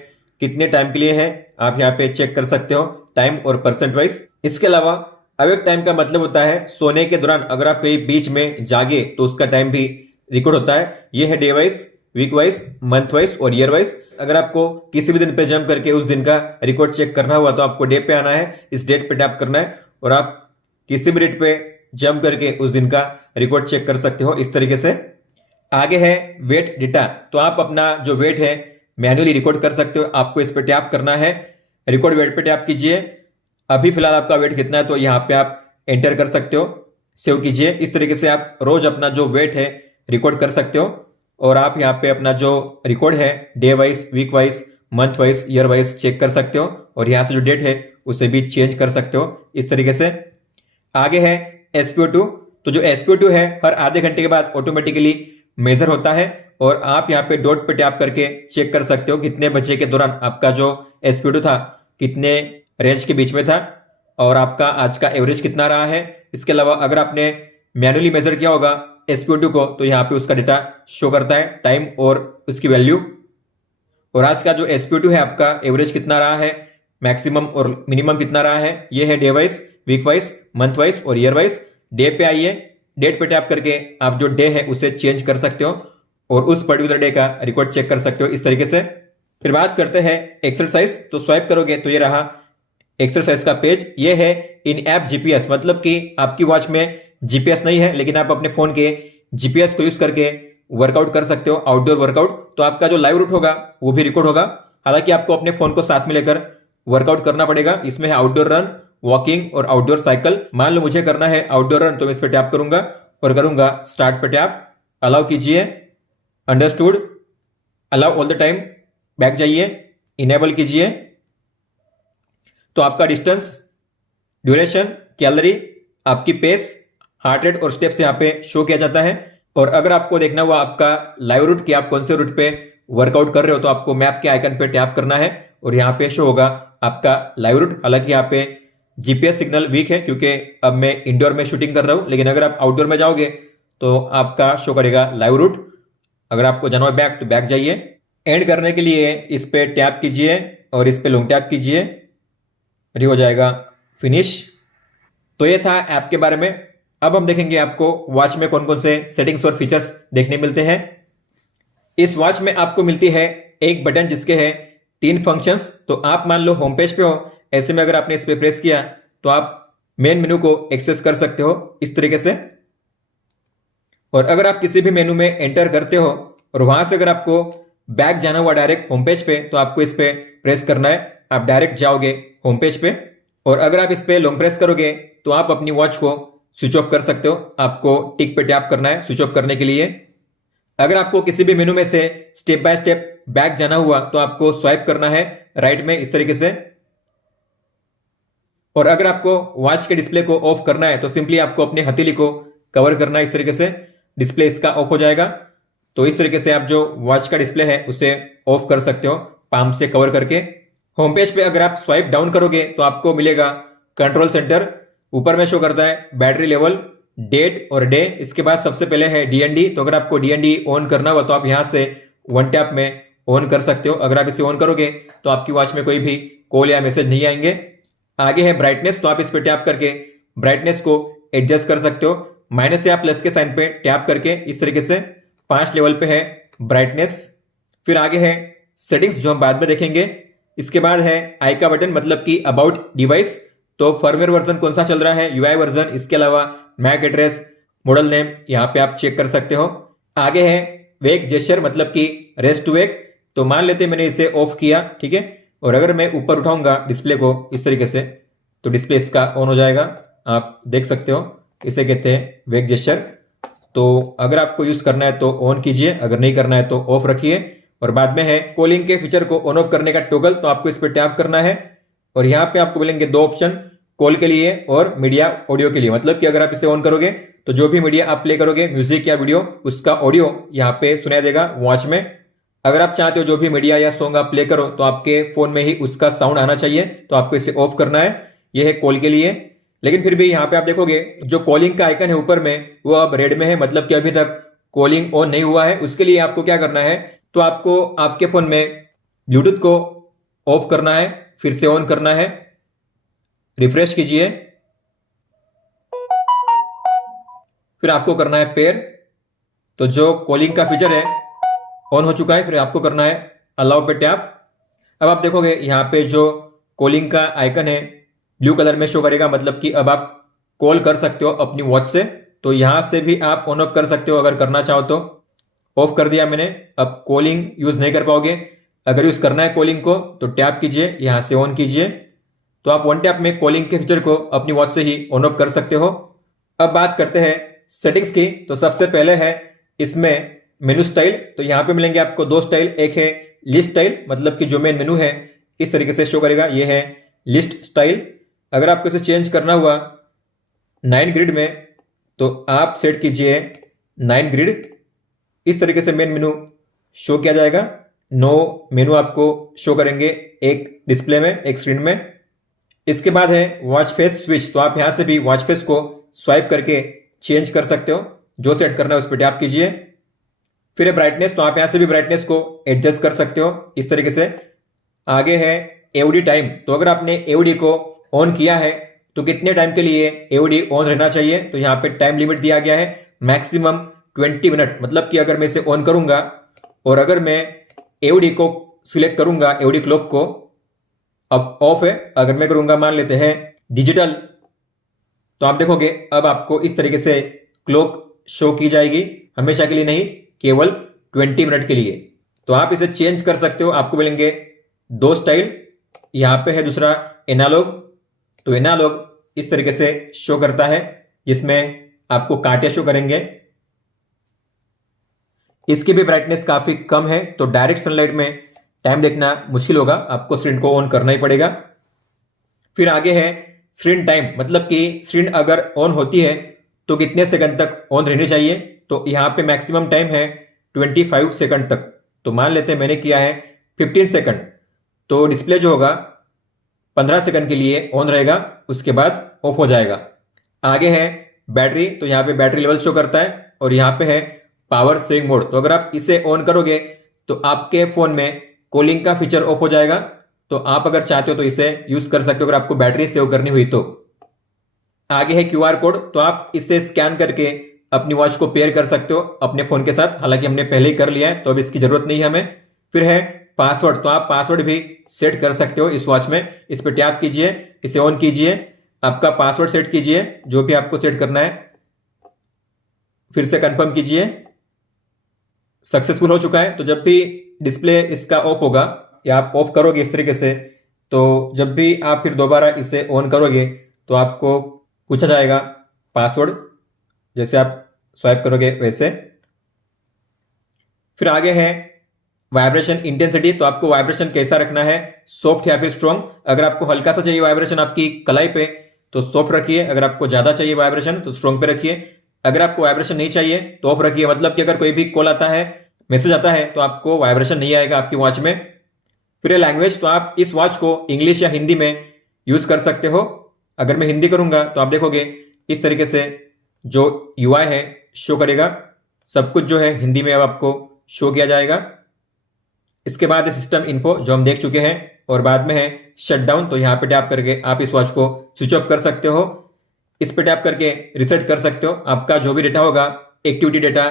कितने टाइम के लिए है, आप यहाँ पे चेक कर सकते हो टाइम और परसेंट वाइज। इसके अलावा अवेक टाइम का मतलब होता है सोने के दौरान अगर आप कहीं बीच में जागे तो उसका टाइम भी रिकॉर्ड होता है। ये है day wise, week wise, month wise और ईयर वाइज। अगर आपको किसी भी दिन पे जंप करके उस दिन का रिकॉर्ड चेक करना हुआ तो आपको डे पे आना है, इस डेट पे टैप करना है और आप किसी भी डेट पे जंप करके उस दिन का रिकॉर्ड चेक कर सकते हो इस तरीके से। आगे है वेट डेटा, तो आप अपना जो वेट है मैन्युअली रिकॉर्ड कर सकते हो। आपको इस पे टैप करना है, रिकॉर्ड वेट पे टैप कीजिए। अभी फिलहाल आपका वेट कितना है तो यहाँ पे आप एंटर कर सकते हो, सेव कीजिए। इस तरीके से आप रोज अपना जो वेट है रिकॉर्ड कर सकते हो और आप यहाँ पे अपना जो रिकॉर्ड है day wise, week wise, month wise, year wise check कर सकते हो और यहाँ से जो डेट है उसे भी चेंज कर सकते हो इस तरीके से। आगे है SpO2, तो जो SpO2 है हर आधे घंटे के बाद ऑटोमेटिकली मेजर होता है और आप यहाँ पे डॉट पे टैप करके चेक कर सकते हो कितने बजे के दौरान आपका जो SpO2 था कितने रेंज के बीच में था और आपका आज का एवरेज कितना रहा है। इसके अलावा अगर आपने मैन्युअली मेजर किया होगा SpO2 को तो यहाँ पे उसका डेटा शो करता है, टाइम और उसकी वैल्यू। और आज का जो SpO2 है आपका एवरेज कितना रहा है, मैक्सिमम और मिनिमम कितना रहा है, ये है day wise, week wise, month wise और ईयर वाइज। डे पे आइए, डेट पे टैप करके आप जो डे है उसे चेंज कर सकते हो और उस पर्टिकुलर डे का रिकॉर्ड चेक कर सकते हो इस तरीके से। फिर बात करते हैं एक्सरसाइज, तो स्वाइप करोगे तो ये रहा एक्सरसाइज का पेज। ये है इन ऐप जीपीएस, मतलब कि आपकी वॉच में जीपीएस नहीं है लेकिन आप अपने फोन के जीपीएस को यूज करके वर्कआउट कर सकते हो, आउटडोर वर्कआउट। तो आपका जो लाइव रूट होगा वो भी रिकॉर्ड होगा। हालांकि आपको अपने फोन को साथ में लेकर वर्कआउट करना पड़ेगा। इसमें है आउटडोर रन, वॉकिंग और आउटडोर साइकिल। मान लो मुझे करना है आउटडोर रन तो मैं इस पर टैप करूंगा और करूंगा स्टार्ट पे टैप, अलाउ कीजिए, understood, allow all the time, back जाइए, इनेबल कीजिए। तो आपका डिस्टेंस, ड्यूरेशन, कैलोरी, आपकी पेस, हार्ट रेट और स्टेप्स यहाँ पे शो किया जाता है। और अगर आपको देखना हुआ आपका लाइव रूट कि आप कौन से रूट पे वर्कआउट कर रहे हो तो आपको मैप के आइकन पे टैप करना है और यहाँ पे शो होगा आपका लाइव रूट। हालांकि यहाँ पे जीपीएस सिग्नल वीक है क्योंकि अब मैं इंडोर में शूटिंग कर रहा हूँ, लेकिन अगर आप आउटडोर में जाओगे तो आपका शो करेगा लाइव रूट। अगर आपको जाना हो बैक तो बैक जाइए। एंड करने के लिए इस पे टैप कीजिए और इस पे लॉन्ग टैप कीजिए, रेडी हो जाएगा फिनिश। तो ये था ऐप के बारे में। अब हम देखेंगे आपको वॉच में कौन कौन से सेटिंग्स और फीचर्स देखने मिलते हैं। इस वॉच में आपको मिलती है एक बटन जिसके है 3 फंक्शंस। तो आप मान लो होम पेज पे हो, ऐसे में अगर आपने इस पे प्रेस किया तो आप मेन मेनू को एक्सेस कर सकते हो इस तरीके से। और अगर आप किसी भी मेनू में एंटर करते हो और वहां से अगर आपको बैक जाना हुआ डायरेक्ट होम पेज पे, तो आपको इस पे प्रेस करना है, आप डायरेक्ट जाओगे होम पेज पे। और अगर आप इस पे लॉन्ग प्रेस करोगे तो आप अपनी वॉच को स्विच ऑफ कर सकते हो। आपको टिक पे टैप करना है स्विच ऑफ करने के लिए। अगर आपको किसी भी मेनू में से स्टेप बाय स्टेप बैक जाना हुआ तो आपको स्वाइप करना है राइट में इस तरीके से। और अगर आपको वॉच के डिस्प्ले को ऑफ करना है तो सिंपली आपको अपने हथेली को कवर करना है इस तरीके से, डिस्प्ले इसका ऑफ हो जाएगा। तो इस तरीके से आप जो वॉच का डिस्प्ले है उसे ऑफ कर सकते हो पाम से कवर करके। होम पेज पे अगर आप स्वाइप डाउन करोगे तो आपको मिलेगा कंट्रोल सेंटर, ऊपर में शो करता है बैटरी लेवल, डेट और डे। इसके बाद सबसे पहले है डीएनडी। तो अगर आपको डीएनडी ऑन करना हुआ तो आप यहां से वन टैप में ऑन कर सकते हो। अगर आप इसे ऑन करोगे तो आपकी वॉच में कोई भी कॉल या मैसेज नहीं आएंगे। आगे है ब्राइटनेस, तो आप इस पे टैप करके ब्राइटनेस को एडजस्ट कर सकते हो। माइनस या प्लस के साइन पे टैप करके इस तरीके से 5 लेवल पे है ब्राइटनेस। फिर आगे है सेटिंग्स जो हम बाद में देखेंगे। इसके बाद है आई का बटन, मतलब कि अबाउट डिवाइस, तो फर्मवेयर वर्जन कौन सा चल रहा है, यूआई वर्जन, इसके अलावा मैक एड्रेस, मॉडल नेम यहाँ पे आप चेक कर सकते हो। आगे है वेक जेस्चर, मतलब कि रेस्ट टू वेक। तो मान लेते मैंने इसे ऑफ किया, ठीक है, और अगर मैं ऊपर उठाऊंगा डिस्प्ले को इस तरीके से तो डिस्प्ले इसका ऑन हो जाएगा। आप देख सकते हो, इसे कहते हैं वेक जेस्चर। तो अगर आपको यूज करना है तो ऑन कीजिए, अगर नहीं करना है तो ऑफ रखिए। और बाद में है कॉलिंग के फीचर को ऑन ऑफ करने का टॉगल, तो आपको इस पर टैप करना है और यहाँ पे आपको मिलेंगे 2 ऑप्शन, कॉल के लिए और मीडिया ऑडियो के लिए। मतलब कि अगर आप इसे ऑन करोगे तो जो भी मीडिया आप प्ले करोगे, म्यूजिक या वीडियो, उसका ऑडियो यहाँ पे सुनाई देगा वॉच में। अगर आप चाहते हो जो भी मीडिया या सॉन्ग आप प्ले करो तो आपके फोन में ही उसका साउंड आना चाहिए, तो आपको इसे ऑफ करना है। यह है कॉल के लिए। लेकिन फिर भी यहाँ पे आप देखोगे जो कॉलिंग का आइकन है ऊपर में वो अब रेड में है, मतलब कि अभी तक कॉलिंग ऑन नहीं हुआ है। उसके लिए आपको क्या करना है, तो आपको आपके फोन में ब्लूटूथ को ऑफ करना है, फिर से ऑन करना है, रिफ्रेश कीजिए, फिर आपको करना है पेयर। तो जो कॉलिंग का फीचर है ऑन हो चुका है। फिर आपको करना है अलाउ पे टैप। अब आप देखोगे यहाँ पे जो कॉलिंग का आइकन है ब्लू कलर में शो करेगा, मतलब कि अब आप कॉल कर सकते हो अपनी वॉच से। तो यहां से भी आप ऑन ऑफ कर सकते हो अगर करना चाहो तो। ऑफ कर दिया मैंने, अब कॉलिंग यूज नहीं कर पाओगे। अगर यूज करना है कॉलिंग को तो टैप कीजिए, यहां से ऑन कीजिए। तो आप वन टैप में कॉलिंग के फीचर को अपनी वॉच से ही ऑन ऑफ कर सकते हो। अब बात करते हैं सेटिंग्स की। तो सबसे पहले है इसमें मेनू स्टाइल। तो यहाँ पे मिलेंगे आपको 2 स्टाइल, एक है लिस्ट स्टाइल, मतलब कि जो मेन मेनू है इस तरीके से शो करेगा, ये है लिस्ट स्टाइल। अगर आपको इसे चेंज करना हुआ 9 ग्रिड में तो आप सेट कीजिए 9 ग्रिड। इस तरीके से मेन मेनू शो किया जाएगा। 9 मेनू आपको शो करेंगे एक डिस्प्ले में, एक स्क्रीन में। इसके बाद है वॉच फेस स्विच। तो आप यहां से भी वॉच फेस को स्वाइप करके चेंज कर सकते हो, जो सेट करना है उस पर टैप कीजिए। फिर है ब्राइटनेस। तो आप यहां से भी ब्राइटनेस को एडजस्ट कर सकते हो इस तरीके से। आगे है एओडी टाइम। तो अगर आपने एओडी को ऑन किया है तो कितने टाइम के लिए एओडी ऑन रहना चाहिए, तो यहाँ पे टाइम लिमिट दिया गया है मैक्सिमम 20 मिनट। मतलब कि अगर मैं इसे ऑन करूंगा और अगर मैं एओडी को सिलेक्ट करूंगा, एओडी क्लॉक को, अब ऑफ है, अगर मैं करूंगा मान लेते हैं डिजिटल, तो आप देखोगे अब आपको इस तरीके से क्लॉक शो की जाएगी, हमेशा के लिए नहीं, केवल 20 मिनट के लिए। तो आप इसे चेंज कर सकते हो। आपको मिलेंगे 2 स्टाइल। यहां पे है दूसरा एनालॉग। तो एनालॉग इस तरीके से शो करता है, जिसमें आपको कांटे शो करेंगे। इसकी भी ब्राइटनेस काफी कम है, तो डायरेक्ट सनलाइट में टाइम देखना मुश्किल होगा, आपको स्क्रीन को ऑन करना ही पड़ेगा। फिर आगे है स्क्रीन टाइम, मतलब कि स्क्रीन अगर ऑन होती है तो कितने सेकंड तक ऑन रहनी चाहिए। तो यहाँ पे मैक्सिमम टाइम है 25 सेकंड तक। तो मान लेते हैं मैंने किया है 15 सेकंड, तो डिस्प्ले जो होगा 15 सेकंड के लिए ऑन रहेगा, उसके बाद ऑफ हो जाएगा। आगे है बैटरी। तो यहाँ पे बैटरी लेवल शो करता है और यहाँ पे है पावर सेविंग मोड। तो अगर आप इसे ऑन करोगे तो आपके फोन में कॉलिंग का फीचर ऑफ हो जाएगा। तो आप अगर चाहते हो तो इसे यूज कर सकते हो अगर आपको बैटरी सेव करनी हुई तो। आगे है क्यूआर कोड। तो आप इसे स्कैन करके अपनी वॉच को पेयर कर सकते हो अपने फोन के साथ, हालांकि हमने पहले ही कर लिया है तो अब इसकी जरूरत नहीं है हमें। फिर है पासवर्ड। तो आप पासवर्ड भी सेट कर सकते हो इस वॉच में। इस पर टैप कीजिए, इसे ऑन कीजिए, आपका पासवर्ड सेट कीजिए, जो भी आपको सेट करना है, फिर से कंफर्म कीजिए। सक्सेसफुल हो चुका है। तो जब भी डिस्प्ले इसका ऑफ होगा या आप ऑफ करोगे इस तरीके से, तो जब भी आप फिर दोबारा इसे ऑन करोगे तो आपको पूछा जाएगा पासवर्ड, जैसे आप स्वाइप करोगे वैसे। फिर आगे है वाइब्रेशन इंटेंसिटी। तो आपको वाइब्रेशन कैसा रखना है, सॉफ्ट या फिर स्ट्रॉन्ग। अगर आपको हल्का सा चाहिए वाइब्रेशन आपकी कलाई पे तो सॉफ्ट रखिए, अगर आपको ज्यादा चाहिए वाइब्रेशन तो स्ट्रॉन्ग पे रखिए। अगर आपको वाइब्रेशन नहीं चाहिए तो ऑफ रखिए, मतलब कि अगर कोई भी कॉल आता है, मैसेज आता है तो आपको वाइब्रेशन नहीं आएगा आपकी वॉच में। फिर लैंग्वेज, तो आप इस वॉच को इंग्लिश या हिंदी में यूज कर सकते हो। अगर मैं हिंदी करूंगा तो आप देखोगे इस तरीके से जो यूआई है शो करेगा, सब कुछ जो है हिंदी में अब आपको शो किया जाएगा। इसके बाद सिस्टम इन्फो जो हम देख चुके हैं, और बाद में है शटडाउन। तो यहाँ पे टैप करके आप इस वॉच को स्विच ऑफ कर सकते हो। इस पे टैप करके रिसेट कर सकते हो। आपका जो भी डेटा होगा, एक्टिविटी डेटा,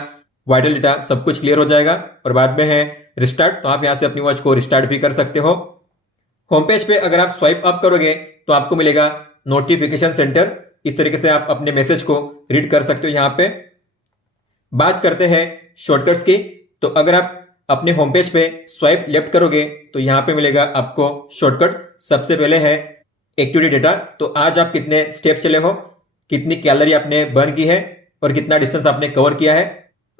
वाइटल डेटा, सब कुछ क्लियर हो जाएगा। और बाद में है रिस्टार्ट। तो आप यहाँ से अपनी वॉच को रिस्टार्ट भी कर सकते हो। होम पेज पे अगर आप स्वाइप अप करोगे तो आपको मिलेगा नोटिफिकेशन सेंटर। इस तरीके से आप अपने मैसेज को रीड कर सकते हो यहाँ पे। बात करते हैं शॉर्टकट्स की। तो अगर आप अपने होम पेज पे स्वाइप लेफ्ट करोगे तो यहाँ पे मिलेगा आपको शॉर्टकट। सबसे पहले है एक्टिविटी डेटा। तो आज आप कितने स्टेप चले हो, कितनी कैलोरी आपने बर्न की है और कितना डिस्टेंस आपने कवर किया है।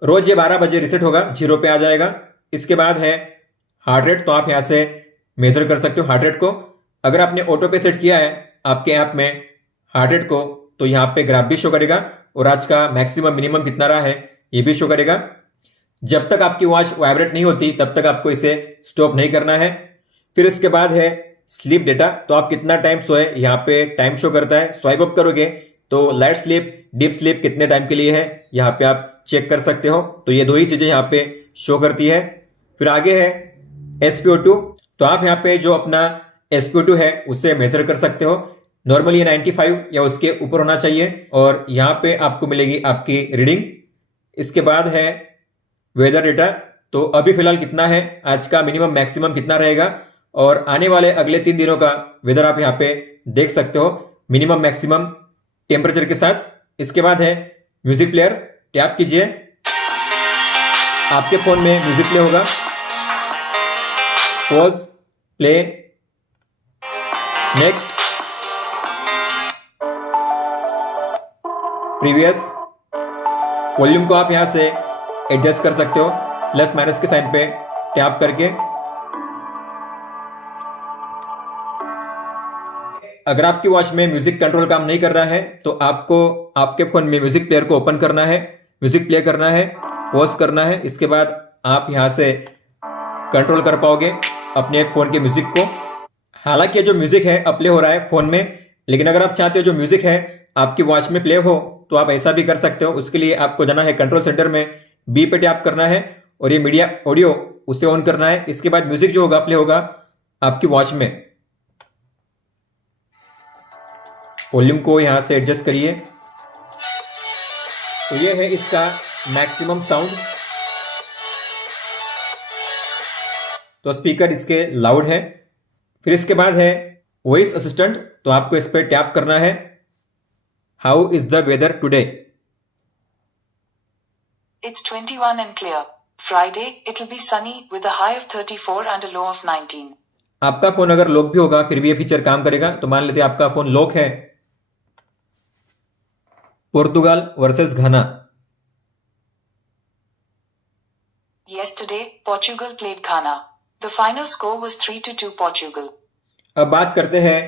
रोज ये 12 बजे रिसेट होगा, 0 पे आ जाएगा। इसके बाद है हार्ट रेट। तो आप यहाँ से मेजर कर सकते हो हार्ट रेट को। अगर आपने ऑटो पे सेट किया है आपके ऐप में हार्ट रेट को, तो यहाँ पे ग्राफ भी शो करेगा और आज का मैक्सिमम मिनिमम कितना रहा है ये भी शो करेगा। जब तक आपकी वॉच वाइब्रेट नहीं होती तब तक आपको इसे स्टॉप नहीं करना है। फिर इसके बाद है स्लीप डेटा। तो आप कितना टाइम सोए, यहाँ पे टाइम शो करता है। स्वाइप अप करोगे तो लाइट स्लीप, डीप स्लीप कितने टाइम के लिए है यहाँ पे आप चेक कर सकते हो। तो ये दो ही चीजें यहाँ पे शो करती है। फिर आगे है SpO2। तो आप यहाँ पे जो अपना SpO2 है उससे मेजर कर सकते हो। नॉर्मली 95 या उसके ऊपर होना चाहिए और यहाँ पे आपको मिलेगी आपकी रीडिंग। इसके बाद है वेदर डेटा। तो अभी फिलहाल कितना है, आज का मिनिमम मैक्सिमम कितना रहेगा और आने वाले अगले 3 दिनों का वेदर आप यहाँ पे देख सकते हो मिनिमम मैक्सिमम टेम्परेचर के साथ। इसके बाद है म्यूजिक प्लेयर। टैप कीजिए, आपके फोन में म्यूजिक प्ले होगा। Pause, play, next, previous. Volume को आप यहां से एडजस्ट कर सकते हो प्लस माइनस के साइन पे टैप करके। अगर आपकी वॉच में म्यूजिक कंट्रोल काम नहीं कर रहा है तो आपको आपके फोन में म्यूजिक प्लेयर को ओपन करना है, म्यूजिक प्ले करना है, पॉज करना है। इसके बाद आप यहां से कंट्रोल कर पाओगे अपने फोन के म्यूजिक को। हालांकि जो म्यूजिक है अब प्ले हो रहा है फोन में, लेकिन अगर आप चाहते हो जो म्यूजिक है आपकी वॉच में प्ले हो तो आप ऐसा भी कर सकते हो। उसके लिए आपको जाना है कंट्रोल सेंटर में, बी पे टैप करना है और ये मीडिया ऑडियो उसे ऑन करना है। इसके बाद म्यूजिक जो होगा प्ले होगा आपकी वॉच में। वॉल्यूम को यहां से एडजस्ट करिए। तो ये है इसका मैक्सिमम साउंड। तो स्पीकर इसके लाउड है। फिर इसके बाद है वॉइस असिस्टेंट। तो आपको इस पर टैप करना है। How is the weather today? It's 21 and clear. Friday, it'll be sunny with a high of 34 and a low of 19. आपका फोन अगर लॉक भी होगा फिर भी ये फीचर काम करेगा। तो मान लेते हैं आपका फोन लॉक है। Portugal versus Ghana. Yesterday, Portugal played Ghana. The final score was 3-2 Portugal. अब बात करते हैं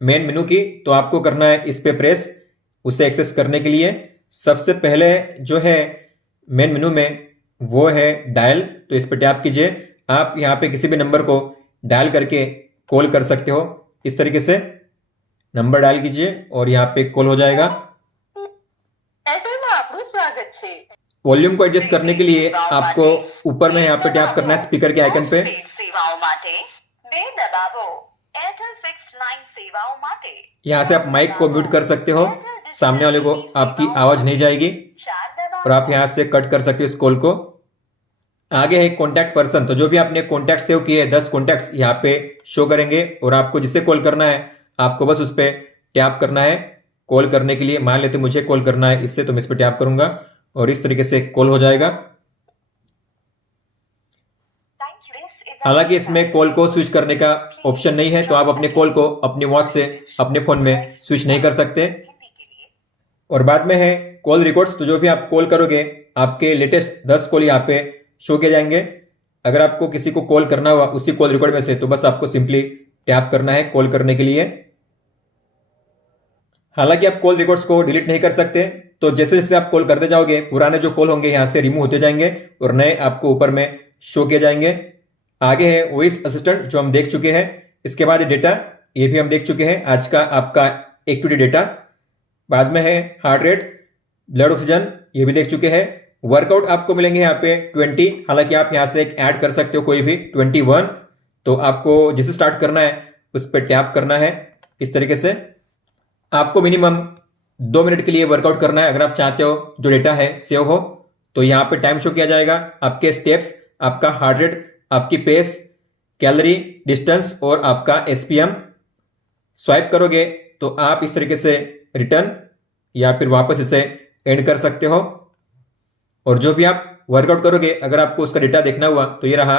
मेन मेनू की। तो आपको करना है इस पे प्रेस, उसे एक्सेस करने के लिए। सबसे पहले जो है मेन मेनू में वो है डायल। तो इस पे टैप कीजिए। आप यहाँ पे किसी भी नंबर को डायल करके कॉल कर सकते हो। इस तरीके से नंबर डायल कीजिए और यहाँ पे कॉल हो जाएगा। वॉल्यूम को एडजस्ट करने के लिए आपको ऊपर में यहाँ पे टैप करना है स्पीकर के आइकन पे। यहाँ से आप माइक को म्यूट कर सकते हो, सामने वाले को आपकी आवाज नहीं जाएगी और आप यहाँ से कट कर सकते हो इस कॉल को। आगे है कॉन्टैक्ट पर्सन। तो जो भी आपने कॉन्टैक्ट सेव किए 10 कॉन्टैक्ट्स यहाँ पे शो करेंगे और आपको जिसे कॉल करना है आपको बस उस पर टैप करना है कॉल करने के लिए। मान लेते मुझे कॉल करना है इससे, तो मैं इस पर टैप करूंगा और इस तरीके से कॉल हो जाएगा। हालांकि इसमें कॉल को स्विच करने का ऑप्शन नहीं है, तो आप अपने कॉल को अपनी वॉच से अपने फोन में स्विच नहीं कर सकते। और बाद में है कॉल रिकॉर्ड्स, तो जो भी आप कॉल करोगे आपके लेटेस्ट 10 कॉल यहाँ पे शो किए जाएंगे। अगर आपको किसी को कॉल करना हुआ उसी कॉल रिकॉर्ड में से, तो बस आपको सिंपली टैप करना है कॉल करने के लिए। हालांकि आप कॉल रिकॉर्ड्स को डिलीट नहीं कर सकते, तो जैसे जैसे आप कॉल करते जाओगे पुराने जो कॉल होंगे यहाँ से रिमूव होते जाएंगे और नए आपको ऊपर में शो किए जाएंगे। आगे है वॉइस असिस्टेंट, जो हम देख चुके हैं। इसके बाद डेटा, ये भी हम देख चुके हैं, आज का आपका एक्टिविटी डेटा। बाद में है हार्ट रेट, ब्लड ऑक्सीजन, ये भी देख चुके हैं। वर्कआउट आपको मिलेंगे यहाँ पे 20, हालांकि आप यहाँ से एक ऐड कर सकते हो कोई भी 21। तो आपको जिसे स्टार्ट करना है उस पर टैप करना है। इस तरीके से आपको मिनिमम 2 मिनट के लिए वर्कआउट करना है। अगर आप चाहते हो जो डेटा है सेव हो, तो यहाँ पे टाइम शो किया जाएगा, आपके स्टेप्स, आपका हार्ट रेट, आपकी पेस, कैलोरी, डिस्टेंस और आपका एसपीएम। स्वाइप करोगे तो आप इस तरीके से रिटर्न या फिर वापस इसे एंड कर सकते हो। और जो भी आप वर्कआउट करोगे, अगर आपको उसका डेटा देखना हुआ तो ये रहा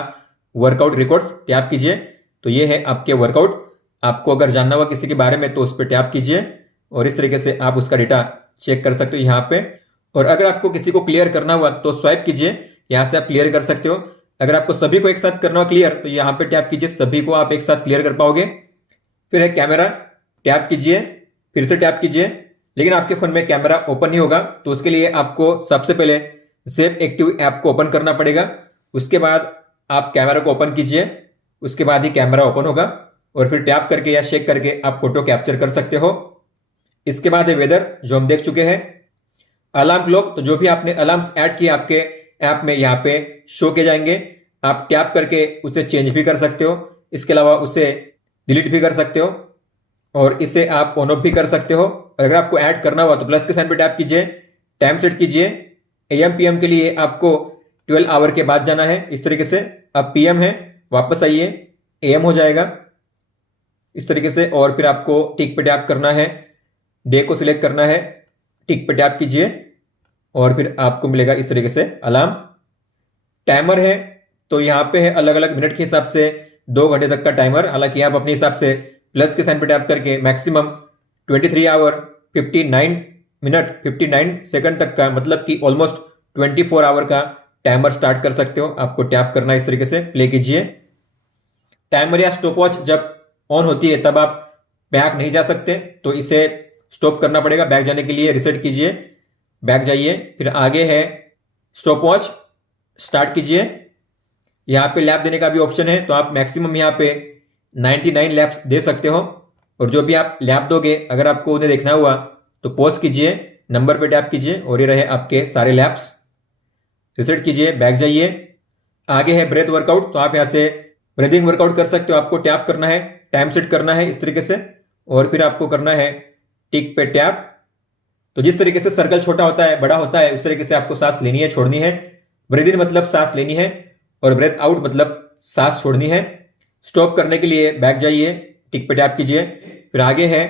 वर्कआउट रिकॉर्ड्स, टैप कीजिए तो ये है आपके वर्कआउट। आपको अगर जानना हुआ किसी के बारे में तो उस पर टैप कीजिए और इस तरीके से आप उसका डेटा चेक कर सकते हो यहाँ पे। और अगर आपको किसी को क्लियर करना हुआ तो स्वाइप कीजिए, यहाँ से आप क्लियर कर सकते हो। अगर आपको सभी को एक साथ करना हो क्लियर, तो यहाँ पे टैप कीजिए, सभी को आप एक साथ क्लियर कर पाओगे। फिर है कैमरा, टैप कीजिए, फिर से टैप कीजिए, लेकिन आपके फोन में कैमरा ओपन नहीं होगा। तो उसके लिए आपको सबसे पहले सेव एक्टिव ऐप को ओपन करना पड़ेगा। उसके बाद आप कैमरा को ओपन कीजिए, उसके बाद ही कैमरा ओपन होगा और फिर टैप करके या शेक करके आप फोटो कैप्चर कर सकते हो। इसके बाद है वेदर, जो हम देख चुके हैं। अलार्म क्लॉक, तो जो भी आपने अलार्म्स ऐड किए आपके ऐप में यहाँ पे शो किए जाएंगे। आप टैप करके उसे चेंज भी कर सकते हो, इसके अलावा उसे डिलीट भी कर सकते हो और इसे आप ऑन ऑफ भी कर सकते हो। अगर आपको ऐड करना हुआ तो प्लस के साइन पे टैप कीजिए, टाइम सेट कीजिए। एएम पीएम के लिए आपको 12 आवर के बाद जाना है। इस तरीके से अब पीएम है, वापस आइए, एएम हो जाएगा इस तरीके से। और फिर आपको टिक पे टैप करना है, डे को सिलेक्ट करना है, टिक पे टैप कीजिए और फिर आपको मिलेगा इस तरीके से अलार्म। टाइमर है तो यहाँ पे है अलग अलग मिनट के हिसाब से 2 घंटे तक का टाइमर। हालांकि आप अपने हिसाब से प्लस के साइन पे टैप करके मैक्सिमम 23 आवर 59 मिनट 59 सेकंड तक का, मतलब कि ऑलमोस्ट 24 आवर का टाइमर स्टार्ट कर सकते हो। आपको टैप करना है इस तरीके से, प्ले कीजिए। टाइमर या स्टॉप वॉच जब ऑन होती है तब आप बैक नहीं जा सकते, तो इसे स्टॉप करना पड़ेगा। बैक जाने के लिए रिसेट कीजिए, बैक जाइए, फिर आगे है स्टॉप वॉच, स्टार्ट कीजिए। यहाँ पे लैप देने का भी ऑप्शन है, तो आप मैक्सिमम यहाँ पे 99 लैप्स दे सकते हो। और जो भी आप लैप दोगे, अगर आपको उन्हें देखना हुआ तो पॉज कीजिए, नंबर पे टैप कीजिए और ये रहे आपके सारे लैप्स। रिसेट कीजिए, बैक जाइए। आगे है ब्रेथ वर्कआउट, तो आप यहाँ से ब्रीदिंग वर्कआउट कर सकते हो। आपको टैप करना है, टाइम सेट करना है इस तरीके से और फिर आपको करना है टिक पे टैप। तो जिस तरीके से सर्कल छोटा होता है बड़ा होता है, उस तरीके से आपको सांस लेनी है, छोड़नी है। ब्रीद इन मतलब सांस लेनी है और ब्रेथ आउट मतलब सांस छोड़नी है। स्टॉप करने के लिए बैक जाइए, टिक पे टैप कीजिए। फिर आगे है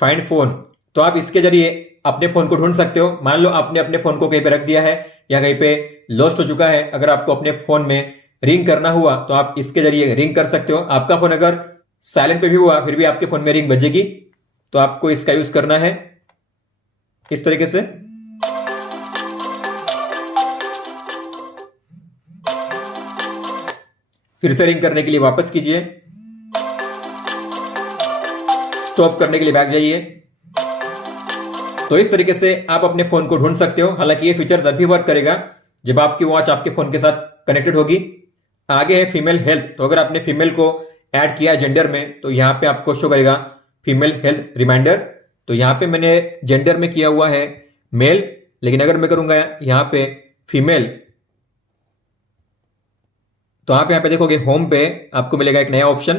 फाइंड फोन, तो आप इसके जरिए अपने फोन को ढूंढ सकते हो। मान लो आपने अपने फोन को कहीं पे रख दिया है या कहीं पे लॉस्ट हो चुका है, अगर आपको अपने फोन में रिंग करना हुआ तो आप इसके जरिए रिंग कर सकते हो। आपका फोन अगर साइलेंट पे भी हुआ फिर भी आपके फोन में रिंग बजेगी, तो आपको इसका यूज करना है इस तरीके से। फिर से रिंग करने के लिए वापस कीजिए, स्टॉप करने के लिए बैक जाइए। तो इस तरीके से आप अपने फोन को ढूंढ सकते हो। हालांकि ये फीचर तभी वर्क करेगा जब आपकी वॉच आपके फोन के साथ कनेक्टेड होगी। आगे है फीमेल हेल्थ, तो अगर आपने फीमेल को ऐड किया जेंडर में तो यहाँ पे आपको शो करेगा फीमेल हेल्थ रिमाइंडर। तो यहाँ पे मैंने जेंडर में किया हुआ है मेल, लेकिन अगर मैं करूंगा यहाँ पे फीमेल, तो आप यहाँ पे देखोगे होम पे आपको मिलेगा एक नया ऑप्शन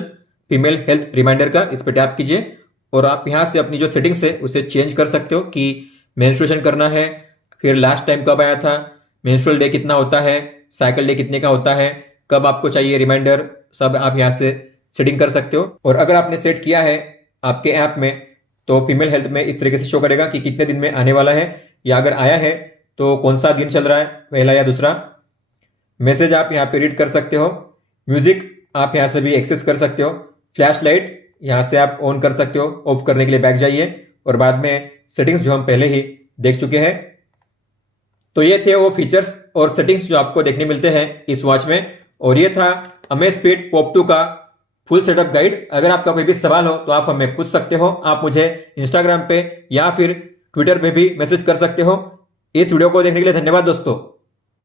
फीमेल हेल्थ रिमाइंडर का। इस पे टैप कीजिए और आप यहाँ से अपनी जो सेटिंग्स है उसे चेंज कर सकते हो कि मेंस्ट्रुएशन करना है, फिर लास्ट टाइम कब आया था, मेंस्ट्रुअल डे कितना होता है, साइकिल डे कितने का होता है, कब आपको चाहिए रिमाइंडर, सब आप यहाँ से सेटिंग कर सकते हो। और अगर आपने सेट किया है आपके ऐप में तो फीमेल हेल्थ में इस तरीके से शो करेगा कि कितने दिन में आने वाला है, या अगर आया है तो कौन सा दिन चल रहा है, पहला या दूसरा। मैसेज आप यहाँ पे रीड कर सकते हो। म्यूजिक आप यहाँ से भी एक्सेस कर सकते हो। फ्लैश लाइट यहाँ से आप ऑन कर सकते हो। ऑफ करने के लिए बैक जाइए और बाद में सेटिंग्स जो हम पहले ही देख चुके हैं। तो ये थे वो फीचर्स और सेटिंग्स जो आपको देखने मिलते हैं इस वॉच में। और ये था अमेज़फिट पॉप 2 का फुल सेटअप गाइड। अगर आपका कोई भी सवाल हो तो आप हमें पूछ सकते हो। आप मुझे इंस्टाग्राम पे या फिर ट्विटर पे भी मैसेज कर सकते हो। इस वीडियो को देखने के लिए धन्यवाद दोस्तों।